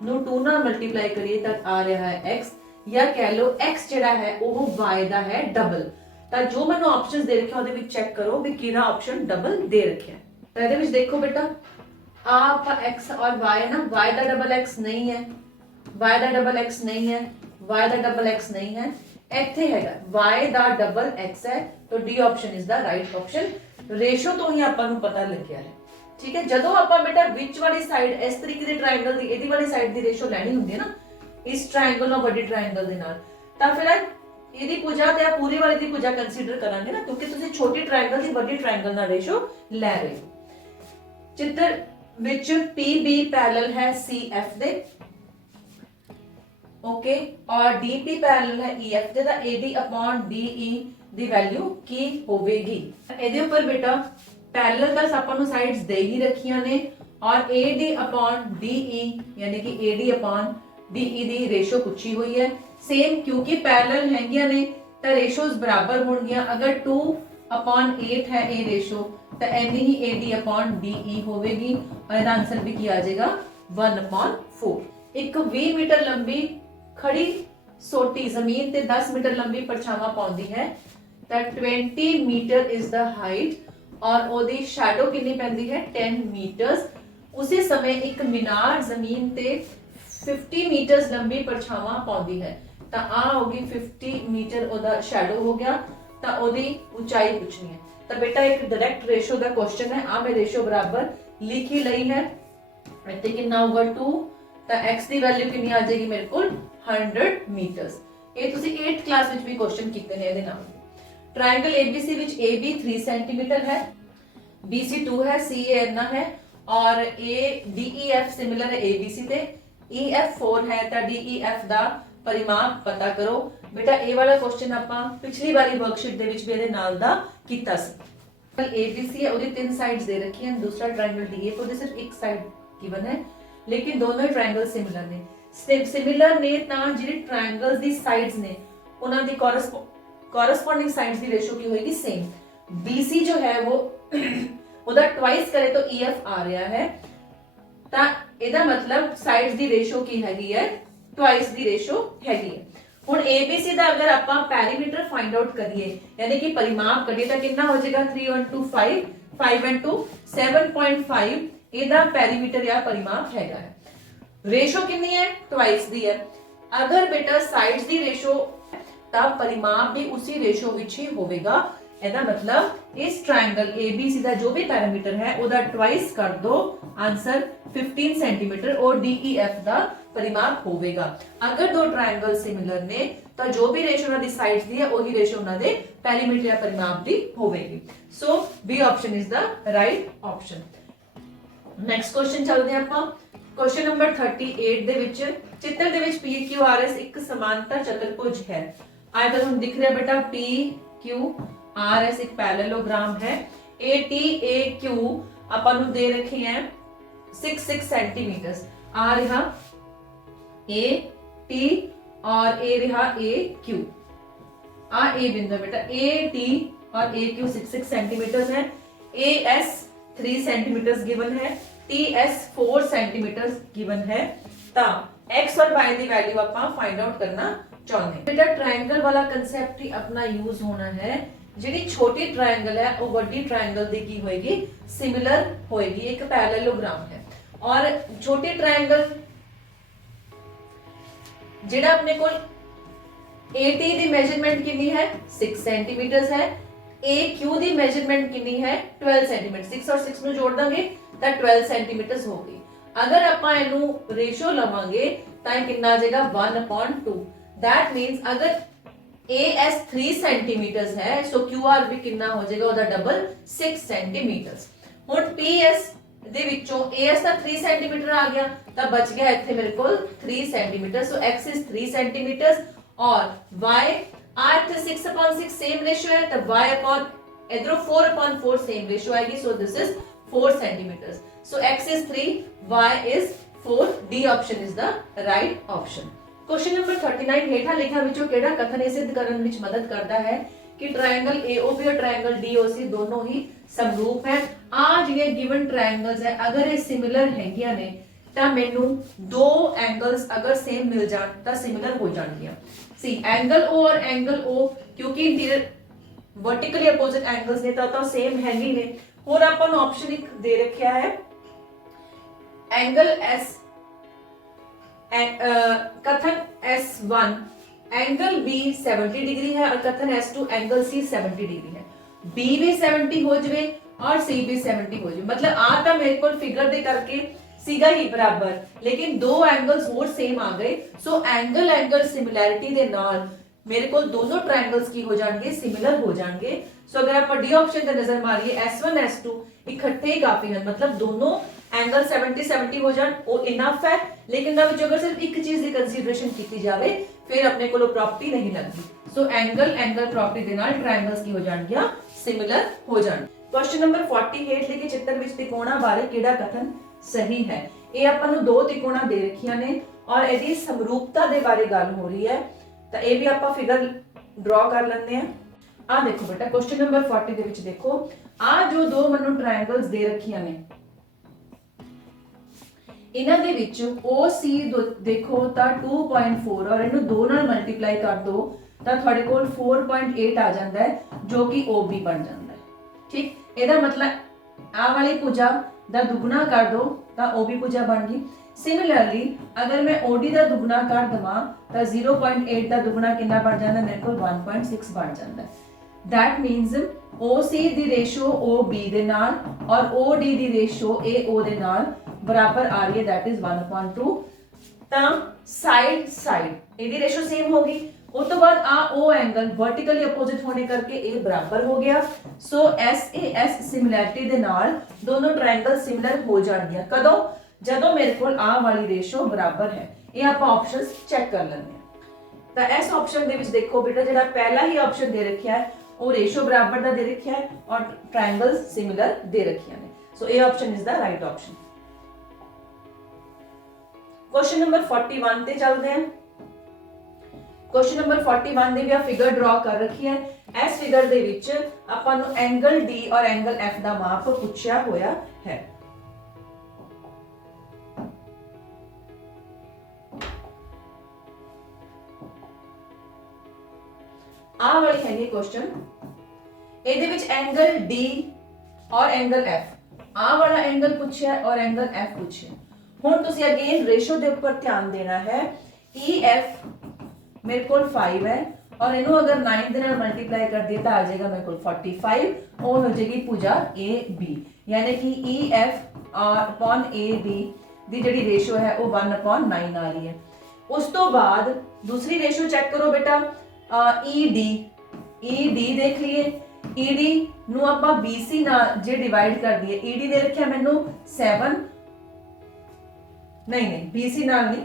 ਨੂੰ 2 ਨਾਲ ਮਲਟੀਪਲਾਈ ਕਰੀਏ ਤਾਂ ਆ ਰਿਹਾ ਹੈ x, ਜਾਂ ਕਹਿ ਲਓ x ਜਿਹੜਾ ਹੈ ਉਹ y ਦਾ ਹੈ ਡਬਲ। ਤਾਂ ਜੋ ਮੈਨੂੰ ਆਪਸ਼ਨਸ ਦੇ ਰੱਖਿਆ ਉਹਦੇ ਵਿੱਚ ਚੈੱਕ ਕਰੋ ਵੀ ਕਿਹੜਾ ਆਪਸ਼ਨ ਡਬਲ ਦੇ ਰੱਖਿਆ। ਤਾਂ ਇਹਦੇ ਵਿੱਚ ਦੇਖੋ ਬੇਟਾ ਆ ਆਪਾਂ x और y ਹੈ ਨਾ, y ਦਾ ਡਬਲ x ਨਹੀਂ ਹੈ, y ਦਾ ਡਬਲ x ਨਹੀਂ ਹੈ, y ਦਾ ਡਬਲ x ਨਹੀਂ ਹੈ, ਇੱਥੇ ਹੈਗਾ y ਦਾ ਡਬਲ x ਹੈ। ਤਾਂ D option is the right option. Ratio ਤੋਂ ਹੀ ਆਪਾਂ ਨੂੰ ਪਤਾ ਲੱਗਿਆ ਹੈ। ठीक है, ਜਦੋਂ ਆਪਾਂ ਬੇਟਾ ਵਿੱਚ ਵਾਲੀ ਸਾਈਡ ਇਸ ਤਰੀਕੇ ਦੇ ਟ੍ਰਾਇੰਗਲ ਦੀ ਇਹਦੀ ਵਾਲੀ ਸਾਈਡ ਦੀ ਰੇਸ਼ੋ ਲੈਣੀ ਹੁੰਦੀ ਹੈ ਨਾ ਇਸ ਟ੍ਰਾਇੰਗਲ ਨਾਲ ਵੱਡੀ ਟ੍ਰਾਇੰਗਲ ਦੇ ਨਾਲ, ਤਾਂ ਫਿਰ ਇਹਦੀ ਭੁਜਾ ਤੇ ਆ ਪੂਰੀ ਵਾਲੀ ਦੀ ਭੁਜਾ ਕੰਸੀਡਰ ਕਰਾਂਗੇ ਨਾ, ਕਿਉਂਕਿ ਤੁਸੀਂ ਛੋਟੀ ਟ੍ਰਾਇੰਗਲ ਦੀ ਵੱਡੀ ਟ੍ਰਾਇੰਗਲ ਨਾਲ ਰੇਸ਼ੋ ਲੈ ਰਹੇ ਹੋ। ਚਿੱਤਰ ਵਿੱਚ PB ਪੈਰਲਲ ਹੈ CF ਦੇ, ओके, और DP पैरेलल है EF ਦੇ, ਤਾਂ AD upon DE ਦੀ ਵੈਲਿਊ ਕੀ ਹੋਵੇਗੀ। ਇਹਦੇ ਉੱਪਰ ਬੇਟਾ पैरेलल बस अपन साइड्स दे ही रखियां ने और AD upon DE यानी कि AD upon DE दी रेशो पूछी हुई है सेम, क्योंकि पैरेलल हैगियां ने तो रेशोस बराबर होंगियां। अगर 2/8 है ये रेशो तो एनी ही AD upon DE होवेगी और इसका आंसर भी क्या आ जाएगा 1/4। एक 20 मीटर लंबी खड़ी सोटी जमीन ते 10 मीटर लंबी परछावां पाउंदी है, तो 20 मीटर इज द हाइट और ओदी शैडो कितनी पैंदी है 10 मीटर्स। उसी समय एक मीनार जमीन ते 50 मीटर्स लंबी परछावां पाउंदी है, तो आ होगी 50 मीटर ओदा शैडो हो गया, तो ओदी ऊंचाई पूछनी है। तो बेटा एक डायरेक्ट रेशो दा क्वेश्चन है, आ मैं रेशो बराबर लिख ही लई है। इत्थे कितना होगा 2, तो x दी वैल्यू कितनी आ जाएगी मेरे को 100 मीटर्स। ये तुसी 8th क्लास विच भी क्वेश्चन कीते ने इहदे नाल। ट्रायंगल ABC विच AB 3 सेंटीमीटर है, BC 2 है, CA इतना है और DEF सिमिलर है ABC ते, EF 4 है, तो DEF दा परिमाप पता करो। बेटा ए वाला क्वेश्चन ਆਪਾਂ ਪਿਛਲੀ ਵਾਲੀ ਵਰਕਸ਼ੀਟ ਦੇ ਵਿੱਚ ਵੀ ਇਹਦੇ ਨਾਲ ਦਾ ਕੀਤਾ ਸੀ। ABC है, ਉਹਦੀ ਤਿੰਨ ਸਾਈਡਸ ਦੇ ਰੱਖੀਆਂ, दूसरा ट्रायंगल DEF ਉਹਦੇ ਸਿਰਫ ਇੱਕ ਸਾਈਡ गिवन है, लेकिन दोनों ही ट्रायंगल सिमिलर ने। सिमिलर ने ਤਾਂ ਜਿਹੜੇ ट्रायंगल्स ਦੀ ਸਾਈਡਸ ਨੇ ਉਹਨਾਂ ਦੀ कॉरेस्पॉन्डिंग साइड्स की रेशो की होगी सेम। BC जो है वो ਉਹਦਾ ट्वाइस करे तो EF आ रहा है, ਤਾਂ ਇਹਦਾ मतलब साइड्स ਦੀ रेशो की हैगी है ट्वाइस ਦੀ रेशो हैगी है। ਹੁਣ ABC ਦਾ ਅਗਰ ਆਪਾਂ ਪੈਰੀਮੀਟਰ फाइंड आउट करिए यानी कि परिमाप करिए ਤਾਂ ਕਿੰਨਾ ਹੋ ਜਾਏਗਾ 3 into 5 5 into 7.5 ਇਹਦਾ ਪੈਰੀਮੀਟਰ ਜਾਂ परिमाप हैगा है। रेशो कितनी है ट्वाइस दी है। अगर बेटा साइड्स दी रेशो तब परिमाप भी उसी रेशो विच ही होवेगा। ਇਹਦਾ मतलब इस ट्रायंगल ABC ਦਾ जो भी पैरामीटर है ਉਹਦਾ ट्वाइस कर दो, आंसर 15 सेंटीमीटर और DEF ਦਾ परिमाप होवेगा। अगर दो ट्रायंगल सिमिलर ने तो जो भी रेशो ਉਹਨਾਂ ਦੀ ਸਾਈਡਸ ਦੀ ਹੈ ਉਹੀ ਰੇਸ਼ੋ ਉਹਨਾਂ ਦੇ ਪੈਰੀਮੀਟਰ ਜਾਂ परिमाप ਦੀ ਹੋਵੇਗੀ। ਸੋ B option is the right option. Next question ਚੱਲਦੇ ਆਪਾਂ। क्वेश्चन नंबर 38 ਦੇ ਵਿੱਚ ਚਿੱਤਰ ਦੇ ਵਿੱਚ PQRS ਇੱਕ ਸਮਾਂਤਰ ਚਤੁਰਭੁਜ ਹੈ। आया तो हम दिख रहा है बेटा PQRS एक पैरेललोग्राम है। ATAQ अपन दे रखे हैं 6 सेंटीमीटर। आ रहा ए टी और ए रहा ए क्यू। आ ए बिंदु है बेटा, ए टी और ए क्यू 6 सेंटीमीटर है, ए एस 3 सेंटीमीटर गिवन है, टी एस 4 सेंटीमीटर गिवन है। ता एक्स और वाई की वैल्यू ਆਪਾਂ फाइंड आउट करना चाहते हैं। बेटा ट्रायंगल वाला कंसेप्ट ही अपना यूज होना है। ਜਿਹੜੀ छोटी ट्रायंगल है वो बड़ी ट्रायंगल दी की होएगी सिमिलर होएगी, एक पैरेललोग्राम है। और छोटी ट्रायंगल ਜਿਹੜਾ अपने को AT दी मेजरमेंट कितनी है 6 सेंटीमीटर है, AQ दी मेजरमेंट कितनी है 12 सेंटीमीटर। 6 और 6 ਨੂੰ जोड़ ਦਾਂਗੇ ਤਾਂ 12 सेंटीमीटर होगी। अगर ਆਪਾਂ ਇਹਨੂੰ ਰੇਸ਼ੋ ਲਵਾਂਗੇ ਤਾਂ ਇਹ ਕਿੰਨਾ ਆ ਜਾਏਗਾ 1/2। दैट मींस अगर AS 3 सेंटीमीटर है सो QR भी कितना हो जाएगा ਉਹਦਾ डबल 6 सेंटीमीटर। ਹੁਣ PS ਦੇ ਵਿੱਚੋਂ AS ਦਾ 3 सेंटीमीटर आ गया ਤਾਂ ਬਚ ਗਿਆ ਇੱਥੇ ਮੇਰੇ ਕੋਲ 3 centimetre. So X is 3 centimetre और Y आ ਇੱਥੇ 6/6 सेम रेशियो है तो Y upon इधरों 4/4 सेम रेशियो आएगी। So this is 4 centimetre. So X is 3, Y is 4। D option is the right option. Question number 39 हेठा लिखा विचों केड़ा कथन ਇਹ सिद्ध ਕਰਨ ਵਿੱਚ ਮਦਦ ਕਰਦਾ ਹੈ कि ट्रायंगल AOB और ट्रायंगल DOC दोनों ही समरूप है। आ ਜਿਹੜੇ ਗਿਵਨ ट्रायंगल्स है अगर ਇਹ सिमिलर ਹੈਗੀਆਂ ਨੇ ਤਾਂ ਮੈਨੂੰ ਦੋ एंगल्स अगर सेम मिल जाਣ ਤਾਂ सिमिलर हो ਜਾਣਗੀਆਂ। सी एंगल O और एंगल O क्योंकि इंटीरियर वर्टिकली अपोजिट एंगल्स ने ਤਾਂ सेम है ही ने। ਹੋਰ ਆਪਾਂ ਨੂੰ ਆਪਸ਼ਨ ਇੱਕ ਦੇ ਰੱਖਿਆ ਹੈ एंगल S कथन S1 एंगल B 70 डिग्री है और कथन S2 एंगल C 70 डिग्री है। B भी 70 हो जाए और C भी 70 हो जाए, मतलब आ तो मेरे को फिगर दे करके सीगा ही बराबर, लेकिन दो एंगल्स और सेम आ गए। सो एंगल एंगल सिमिलैरिटी दे नाल मेरे को दोनों ट्रायंगल्स की हो जाएंगे सिमिलर हो जाएंगे। सो अगर आप डी ऑप्शन पे नजर मारिए S1 S2 इकट्ठे ही काफी हैं, मतलब दोनों एंगल 70 70 हो जान वो इनफ है। लेकिन अगर सिर्फ एक चीज की कंसीडरेशन की जाए फिर अपने को प्रॉपर्टी नहीं लगती। सो एंगल एंगल प्रॉपर्टी दे नाल ट्रायंगल्स की हो जाणगियां सिमिलर हो जाण। क्वेश्चन नंबर 40 हेठ लिखे चित्र विच त्रिकोणा बारे किहड़ा कथन सही है। ये आपां नूं दो त्रिकोणा दे रखियां ने और इहदी समरूपता दे बारे गल हो रही है तो ये भी आपां फिगर ड्रॉ कर लेंदे हैं। आ देखो बेटा क्वेश्चन नंबर 40 दे विच देखो आ जो दो मैनूं ट्रायंगल्स दे रखियां ने इन्हां दे विच OC देखो तां 2.4 और इहनूं 2 नाल मल्टीप्लाई कर दो तां तुहाडे कोल 4.8 आ जांदा है जो कि OB बन जांदा है। ठीक, ਇਹਦਾ मतलब आ वाली भुजा दा दुगना कर दो तां OB भुजा बन गई। सिमिलरली अगर मैं OD दा दुगना कर दवां तां 0.8 दा दुगना कितना बन जांदा मेरे कोल 1.6 बन जांदा है। That means OC the ratio OB दे नाल और OD दी रेशियो AO दे नाल बराबर आ रही है, दैट इज 1/2। ता साइड साइड एदी रेशियो सेम होगी। उस तो बाद आ ओ एंगल वर्टिकली अपोजिट होने करके ए बराबर हो गया। सो SAS सिमिलैरिटी दे नाल दोनों ट्रायंगल सिमिलर हो जाणगे कदों जदों मेरे कोल आ वाली रेशियो बराबर है। ये आप ऑप्शंस चेक कर लेंगे तो इस ऑप्शन दे विच देखो बेटा जिहड़ा पहला ही ऑप्शन दे रखिया है वो रेशियो बराबर दा दे रखिया है और ट्रायंगल्स सिमिलर दे रखिया ने। So A option is the right option. Question number 41 ਤੇ ਚੱਲਦੇ ਹਾਂ। क्वेश्चन नंबर 41 ਦੇ ਵੀ ਆ ਫਿਗਰ ਡਰਾ ਕਰ ਰੱਖੀ ਹੈ। ਇਸ ਫਿਗਰ ਦੇ ਵਿੱਚ ਆਪਾਂ ਨੂੰ ਐਂਗਲ D ਔਰ ਐਂਗਲ F ਦਾ ਮਾਪ ਪੁੱਛਿਆ ਹੋਇਆ ਹੈ। ਆ ਵਾਲੀ ਹੈਗੀ क्वेश्चन, ਇਹਦੇ ਵਿੱਚ ਐਂਗਲ D ਔਰ ਐਂਗਲ F ਆ ਵਾਲਾ ਐਂਗਲ ਪੁੱਛਿਆ ਔਰ ਐਂਗਲ F ਪੁੱਛਿਆ। ਹੁਣ ਤੁਸੀਂ ਅਗੇਨ ਰੇਸ਼ੋ ਦੇ ਉੱਪਰ ਧਿਆਨ ਦੇਣਾ है। EF मेरे को 5 है और इन्हों अगर 9 ਦੇ ਨਾਲ ਮਲਟੀਪਲਾਈ ਕਰ ਦਿਏ ਤਾਂ ਆ ਜਾਏਗਾ ਮੇਰੇ ਕੋਲ 45 और हो जाएगी भुजा AB, यानी कि EF upon AB ਦੀ ਜਿਹੜੀ ਰੇਸ਼ੋ ਹੈ ਉਹ 1/9 ਆ ਰਹੀ ਹੈ। ਉਸ ਤੋਂ ਬਾਅਦ दूसरी रेशियो चेक करो बेटा ED देख लिए। ED ਨੂੰ ਆਪਾਂ BC ਨਾਲ ਜੇ ਡਿਵਾਈਡ ਕਰ ਦਈਏ ED ਦੇ ਰੱਖਿਆ ਮੈਨੂੰ 7 नहीं BC नाल नहीं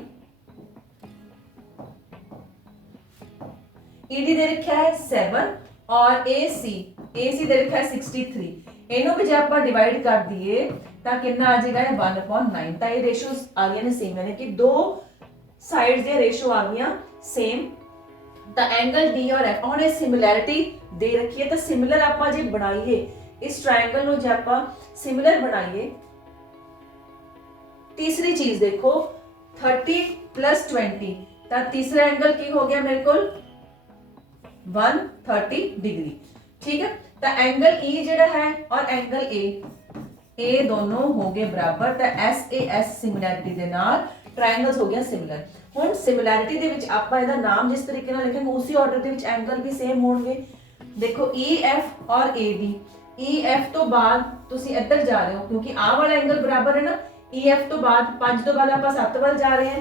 ED दे रखा है 7 और AC दे रखा है 63। इन्हों भी जब आप डिवाइड कर दिए तो कितना आ जाएगा 1/9। तो ये रेशियोस आ गए ने सेम, यानी कि दो ਸਾਈਡਸ ਦੀਆਂ ਰੇਸ਼ੋ ਆ ਗਈਆਂ ਸੇਮ, ਤਾਂ ਐਂਗਲ ਡੀ ਔਰ ਐਫ, ਹੁਣ ਇਹ ਸਿਮਿਲੈਰਿਟੀ ਦੇ ਰੱਖੀ ਹੈ, ਤਾਂ ਸਿਮਿਲਰ ਆਪਾਂ ਜੇ ਬਣਾਈਏ ਇਸ ਟ੍ਰਾਇੰਗਲ ਨੂੰ, ਜੇ ਆਪਾਂ ਸਿਮਿਲਰ ਬਣਾਈਏ, तीसरी चीज देखो 30 प्लस 20, तो तीसरा एंगल की हो गया मेरे को 130 डिग्री। ठीक है, तो एंगल ई जेड़ा है और एंगल ए दोनों हो गए बराबर, तो एस ए एस सिमिलैरिटी दे नाल ट्रायंगल्स हो गया सिमिलर। हुण सिमिलैरिटी दे विच आपां इहदा नाम जिस तरीके नाल लिखांगे उसी ऑर्डर दे विच एंगल भी सेम होणगे। देखो ई एफ और ए बी, ई एफ तो बाद तुसीं इधर जा रहे हो क्योंकि आ वाला एंगल बराबर है ना, EF तो बाद 5 तो बाद ਆਪਾਂ 7 ਵੱਲ ਜਾ ਰਹੇ ਹਾਂ,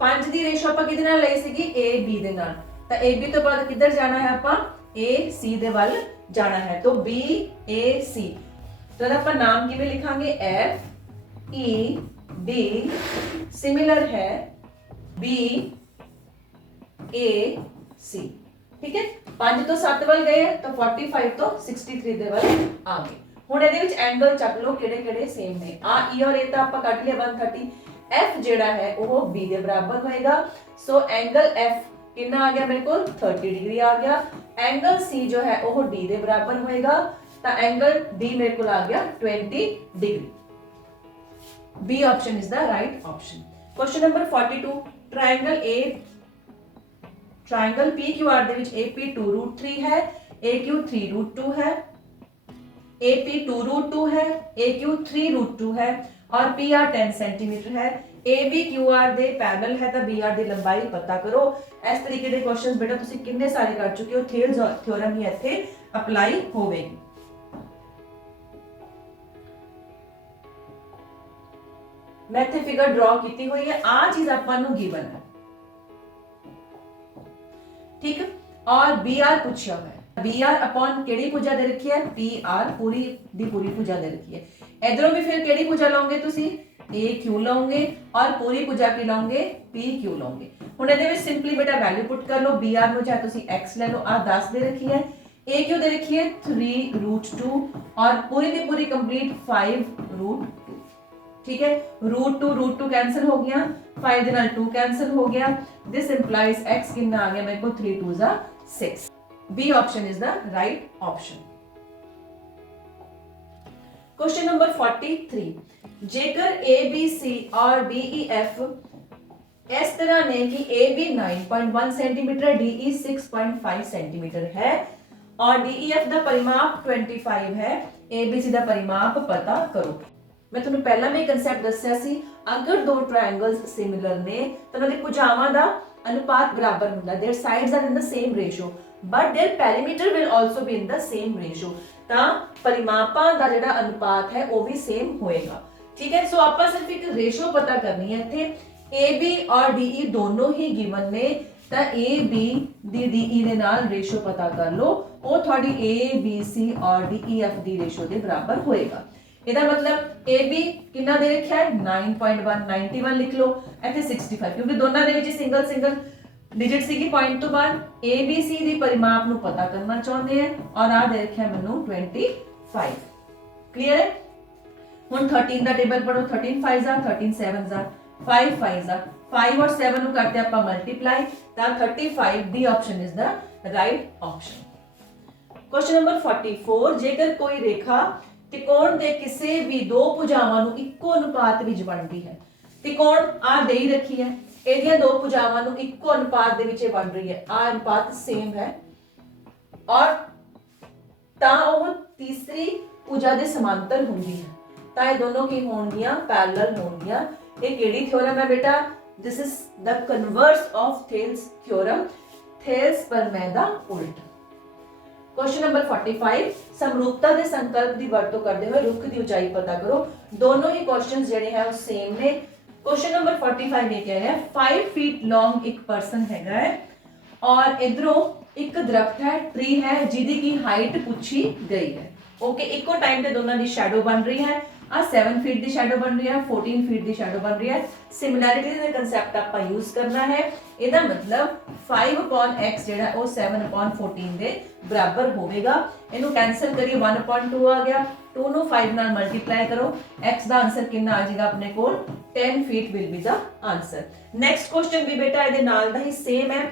5 ਦੀ ਰੇਸ਼ੋ ਆਪਾਂ ਕਿਹਦੇ ਨਾਲ ਲਈ ਸੀਗੀ AB ਦੇ ਨਾਲ, ਤਾਂ AB ਤੋਂ ਬਾਅਦ ਕਿੱਧਰ ਜਾਣਾ ਹੈ ਆਪਾਂ AC ਦੇ ਵੱਲ ਜਾਣਾ ਹੈ, तो BAC। तो ਆਪਾਂ ਨਾਮ ਕਿਵੇਂ ਲਿਖਾਂਗੇ FEB सिमिलर है BAC। ठीक है, 5 ਤੋਂ 7 ਵੱਲ ਗਏ ਤਾਂ 45 ਤੋਂ 63 ਦੇ ਵੱਲ ਆ ਗਏ। ਹੁਣ ਇਹਦੇ ਵਿੱਚ ਐਂਗਲ ਚੱਕ ਲਓ ਕਿਹੜੇ ਕਿਹੜੇ ਸੇਮ ਨੇ, ਆ E ਔਰ A ਤਾਂ ਆਪਾਂ ਕੱਢ ਲਿਆ 130, F ਜਿਹੜਾ ਹੈ ਉਹ B ਦੇ ਬਰਾਬਰ ਹੋਏਗਾ, ਸੋ ਐਂਗਲ F ਕਿੰਨਾ ਆ ਗਿਆ ਮੇਰੇ ਕੋਲ 30 डिग्री आ गया, एंगल C जो है वो D ਦੇ ਬਰਾਬਰ ਹੋਏਗਾ, ਤਾਂ एंगल D ਮੇਰੇ ਕੋਲ ਆ ਗਿਆ 20 degree. B option is the right option. Question number 42, triangle PQR ਦੇ ਵਿੱਚ AP 2√3 है, AQ 3√2 है, AP 2√2 है, AQ 3√2 है और PR 10 सेंटीमीटर है। AB QR ਦੇ ਪੈਰਲਲ ਹੈ, ਤਾਂ BR ਦੀ ਲੰਬਾਈ ਪਤਾ ਕਰੋ। ਇਸ ਤਰੀਕੇ ਦੇ ਕੁਐਸਚਨਸ ਬੇਟਾ ਤੁਸੀਂ ਕਿੰਨੇ ਸਾਰੇ ਕਰ ਚੁੱਕੇ ਹੋ, ਥੇਲਸ ਥਿਓਰਮ ਹੀ ਇੱਥੇ ਅਪਲਾਈ ਹੋਵੇਗੀ। ਮੈਂ ਇੱਥੇ ਫਿਗਰ ਡਰਾ ਕੀਤੀ ਹੋਈ ਹੈ, ਆ ਚੀਜ਼ ਆਪਾਂ ਨੂੰ ਗਿਵਨ ਹੈ। ਠੀਕ ਹੈ, और BR पूछा हुआ है, BR अपॉन केड़ी भुजा दे रखी है PR पूरी दी पूरी भुजा दे रखी है। इधरों भी फिर केड़ी भुजा लोगे तुसी AQ लोगे और पूरी भुजा की लोगे PQ लोगे। हुण इहदे विच सिंपली बेटा वैल्यू पुट कर लो, BR नु चाहे तुसी x ले लो, आ 10 दे रखी है, AQ दे रखी है 3√2 और पूरी दी पूरी कंप्लीट 5√2। ठीक है, √2 कैंसिल हो गया, 5 दे नाल 2 कैंसिल हो गया, दिस इंप्लाइज x कितना आ गया मेरे को 3 2 6। B option is the right option। Question number 43, जेकर ABC और DEF इस तरह ने कि AB 9.1 सेंटीमीटर, DE 6.5 सेंटीमीटर है और DEF ਦਾ परिमाप 25 है, ABC ਦਾ परिमाप पता करो। मैं ਤੁਹਾਨੂੰ ਪਹਿਲਾਂ ਵੀ ਕਨਸੈਪਟ ਦੱਸਿਆ ਸੀ, ਅਗਰ ਦੋ ਟ੍ਰਾਇੰਗਲਸ ਸਿਮਿਲਰ ਨੇ ਤਾਂ ਉਹਨਾਂ ਦੇ ਭੁਜਾਵਾਂ ਦਾ ਅਨੁਪਾਤ ਬਰਾਬਰ ਹੁੰਦਾ, their sides are in the same ratio but their perimeter will also be in the same ratio, ਤਾਂ ਪਰਿਮਾਪਾਂ ਦਾ ਜਿਹੜਾ ਅਨੁਪਾਤ ਹੈ ਉਹ ਵੀ ਸੇਮ ਹੋਏਗਾ। ਠੀਕ ਹੈ, ਸੋ ਆਪਾਂ ਸਿਰਫ ਇੱਕ ਰੇਸ਼ੋ ਪਤਾ ਕਰਨੀ ਹੈ ਇੱਥੇ, AB ਔਰ DE ਦੋਨੋਂ ਹੀ ਗਿਵਨ ਨੇ, ਤਾਂ AB ਦੀ DE ਦੇ ਨਾਲ ਰੇਸ਼ੋ ਪਤਾ ਕਰ ਲਓ, ਉਹ ਤੁਹਾਡੀ ABC ਔਰ DEF ਦੀ ਰੇਸ਼ੋ ਦੇ ਬਰਾਬਰ ਹੋਏਗਾ। ਇਹਦਾ ਮਤਲਬ AB ਕਿੰਨਾ ਦੇ ਰੱਖਿਆ ਹੈ 9.1, 91 ਲਿਖ ਲਓ, ਇੱਥੇ 65 ਕਿਉਂਕਿ ਦੋਨਾਂ ਦੇ ਵਿੱਚ ਸਿੰਗਲ ਸਿੰਗਲ डिजिट ਸੀਗੀ पॉइंट तो बाद ABC ਦੀ परिमाप ਨੂੰ ਪਤਾ ਕਰਨਾ ਚਾਹੁੰਦੇ ਆ ਔਰ ਆ ਦੇ ਰੱਖਿਆ ਮੈਨੂੰ 25। ਕਲੀਅਰ ਹੈ, ਹੁਣ 13 ਦਾ ਟੇਬਲ ਪੜੋ, 13 5s ਆ, 13 7s ਆ, 5 5s ਆ, 5 और 7 ਨੂੰ ਕਰਦੇ ਆਪਾਂ ਮਲਟੀਪਲਾਈ, ਤਾਂ 35 ਦੀ option is the right option. Question number 44, ਜੇਕਰ ਕੋਈ ਰੇਖਾ त्रिकोण ਦੇ ਕਿਸੇ ਵੀ ਦੋ ਭੁਜਾਵਾਂ ਨੂੰ ਇੱਕੋ ਅਨੁਪਾਤ ਵਿੱਚ ਬਣਦੀ ਹੈ, त्रिकोण ਆ ਦੇ ਹੀ ਰੱਖੀ ਹੈ, ਇਹਦੀਆਂ ਦੋ ਭੁਜਾਵਾਂ ਨੂੰ ਇੱਕੋ ਅਨੁਪਾਤ ਦੇ ਵਿੱਚ ਬਣ ਰਹੀ ਹੈ, ਆ ਅਨੁਪਾਤ ਸੇਮ ਹੈ ਔਰ ਤਾਂ ਉਹ ਤੀਸਰੀ ਭੁਜਾ ਦੇ ਸਮਾਂਤਰ ਹੁੰਦੀ ਹੈ, ਤਾਂ ਇਹ ਦੋਨੋਂ ਕੀ ਹੋਣਗੀਆਂ ਪੈਰਲਲ ਹੋਣਗੀਆਂ। ਇਹ ਕਿਹੜੀ ਥਿਓਰਮ ਹੈ ਬੇਟਾ, this is the converse of Thales theorem, Thales ਪ੍ਰਮੇय ਦਾ ਉਲਟ। क्वेश्चन नंबर 45, समरूपता ਦੇ ਸੰਕਲਪ ਦੀ ਵਰਤੋਂ ਕਰਦੇ ਹੋਏ ਰੁੱਖ ਦੀ ਉਚਾਈ ਪਤਾ ਕਰੋ। ਦੋਨੋਂ ਹੀ ਕੁਐਸਚਨਸ ਜਿਹੜੇ ਹੈ ਉਹ ਸੇਮ ਨੇ। क्वेश्चन नंबर 45 ये कह रहा है 5 फीट लॉन्ग एक पर्सन हैगा है और इधरों एक दरख्त है, ट्री है जिहदी की हाइट पूछी गई है। ओके, इको टाइम ते दोनों की शैडो बन रही है, आ 7 फीट की शैडो बन रही है, 14 फीट की शैडो बन रही है। सिमिलैरिटी का कंसेप्ट आप यूज करना है, ਇਹਦਾ मतलब 5/x ਜਿਹੜਾ ਉਹ 7/14 ਦੇ ਬਰਾਬਰ ਹੋਵੇਗਾ। ਇਹਨੂੰ ਕੈਨਸਲ ਕਰੀਏ, 1/2 ਆ ਗਿਆ, 2 ਨੂੰ 5 ਨਾਲ ਮਲਟੀਪਲਾਈ ਕਰੋ, x ਦਾ ਆਨਸਰ ਕਿੰਨਾ ਆ ਜਾਏਗਾ ਆਪਣੇ ਕੋਲ 10 feet will be the answer. Next question ਵੀ ਬੇਟਾ ਇਹਦੇ ਨਾਲ ਦਾ ਹੀ ਸੇਮ ਹੈ।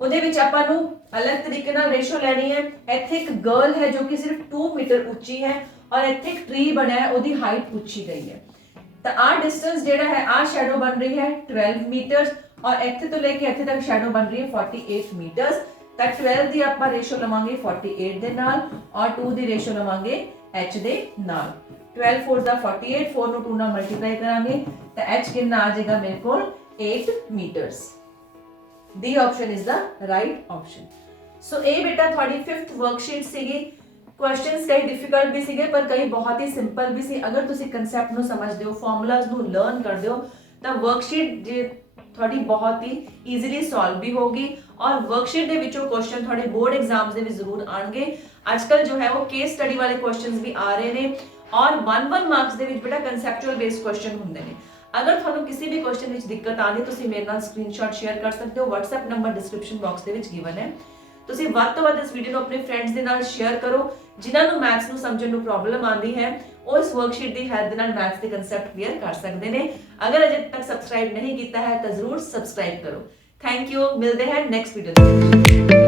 ਉਹਦੇ ਵਿੱਚ ਆਪਾਂ ਨੂੰ ਅਲੱਗ ਤਰੀਕੇ ਨਾਲ ਰੇਸ਼ੋ ਲੈਣੀ ਹੈ। ਇੱਥੇ ਇੱਕ ਗਰਲ ਹੈ ਜੋ ਕਿ ਸਿਰਫ 2 ਮੀਟਰ ਉੱਚੀ ਹੈ ਔਰ ਇੱਥੇ ਇੱਕ ਟਰੀ ਬਣਿਆ ਹੈ, ਉਹਦੀ ਹਾਈਟ ਪੁੱਛੀ ਗਈ ਹੈ। ਤਾਂ ਆਹ ਡਿਸਟੈਂਸ ਜਿਹੜਾ ਹੈ, ਆਹ ਸ਼ੈਡੋ ਬਣ ਰਹੀ ਹੈ 12 ਮੀਟਰਸ ਔਰ ਇੱਥੇ ਤੋਂ ਲੈ ਕੇ ਇੱਥੇ ਤੱਕ ਸ਼ੈਡੋ ਬਣ ਰਹੀ ਹੈ 48 ਮੀਟਰਸ। ਤਾਂ 12 ਦੀ ਆਪਾਂ ਰੇਸ਼ੋ ਲਵਾਂਗੇ 48 ਦੇ ਨਾਲ ਔਰ 2 ਦੀ ਰੇਸ਼ੋ ਲਵਾਂਗੇ h ਦੇ ਨਾਲ। 12 4 ਦਾ 48, 4 ਨੂੰ 2 ਨਾਲ ਮਲਟੀਪਲਾਈ ਕਰਾਂਗੇ ਤਾਂ h ਕਿੰਨਾ ਆ ਜਾਏਗਾ ਮੇਰੇ ਕੋਲ 8 metres. D option is the right option. So ਇਹ ਬੇਟਾ ਤੁਹਾਡੀ 5th ਵਰਕਸ਼ੀਟ ਸੀਗੀ। ਕੁਐਸਚਨਸ ਕਈ ਡਿਫਿਕਲਟ ਵੀ ਸੀਗੇ ਪਰ ਕਈ ਬਹੁਤ ਹੀ ਸਿੰਪਲ ਵੀ ਸੀ। ਅਗਰ ਤੁਸੀਂ ਕਨਸੈਪਟ ਨੂੰ ਸਮਝਦੇ ਹੋ, ਫਾਰਮੂਲਾਜ਼ ਨੂੰ ਲਰਨ ਕਰਦੇ ਹੋ ਤਾਂ ਵਰਕਸ਼ੀਟ ਜੇ ਤੁਹਾਡੀ ਬਹੁਤ ਹੀ ਈਜ਼ੀਲੀ ਸੋਲਵ ਵੀ ਹੋਗੀ ਔਰ ਵਰਕਸ਼ੀਟ ਦੇ ਵਿੱਚੋਂ ਕੁਐਸਚਨ ਤੁਹਾਡੇ ਬੋਰਡ ਐਗਜ਼ਾਮਸ ਦੇ ਵਿੱਚ ਜ਼ਰੂਰ ਆਣਗੇ। ਅੱਜਕੱਲ ਜੋ ਹੈ ਉਹ ਕੇਸ ਸਟੱਡੀ ਵਾਲੇ ਕੁਐਸਚਨਸ ਵੀ ਆ ਰਹੇ ਨੇ ਔਰ 1-1 ਮਾਰਕਸ ਦੇ ਵਿੱਚ ਬੇਟਾ ਕਨਸੈਪਚੁਅਲ ਬੇਸਡ ਕੁਐਸਚਨ ਹੁੰਦੇ ਨੇ। ਅਗਰ ਤੁਹਾਨੂੰ ਕਿਸੇ ਵੀ ਕੁਐਸਚਨ ਵਿੱਚ ਦਿੱਕਤ ਆਉਂਦੀ ਤੁਸੀਂ ਮੇਰੇ ਨਾਲ ਸਕਰੀਨਸ਼ਾਟ ਸ਼ੇਅਰ ਕਰ ਸਕਦੇ ਹੋ। WhatsApp ਨੰਬਰ ਡਿਸਕ੍ਰਿਪਸ਼ਨ ਬਾਕਸ ਦੇ ਵਿੱਚ ਗਿਵਨ ਹੈ। ਤੁਸੀਂ ਵੱਧ ਤੋਂ ਵੱਧ ਇਸ ਵੀਡੀਓ ਨੂੰ ਆਪਣੇ ਫਰੈਂਡਸ ਦੇ ਨਾਲ ਸ਼ੇਅਰ ਕਰੋ ਜਿਨ੍ਹਾਂ ਨੂੰ ਮੈਥਸ ਨੂੰ ਸਮਝਣ ਨੂੰ ਪ੍ਰੋਬਲਮ ਆਉਂਦੀ ਹੈ। ਉਹ ਇਸ ਵਰਕਸ਼ੀਟ ਦੀ ਹੈਲਪ ਦੇ ਨਾਲ ਮੈਥਸ ਦੇ ਕਨਸੈਪਟ ਕਲੀਅਰ ਕਰ ਸਕਦੇ ਨੇ। ਅਗਰ ਅਜੇ ਤੱਕ ਸਬਸਕ੍ਰਾਈਬ ਨਹੀਂ ਕੀਤਾ ਹੈ ਤਾਂ ਜ਼ਰੂਰ ਸਬਸਕ੍ਰਾਈਬ ਕਰੋ। Thank you. ਮਿਲਦੇ हैं नेक्स्ट वीडियो।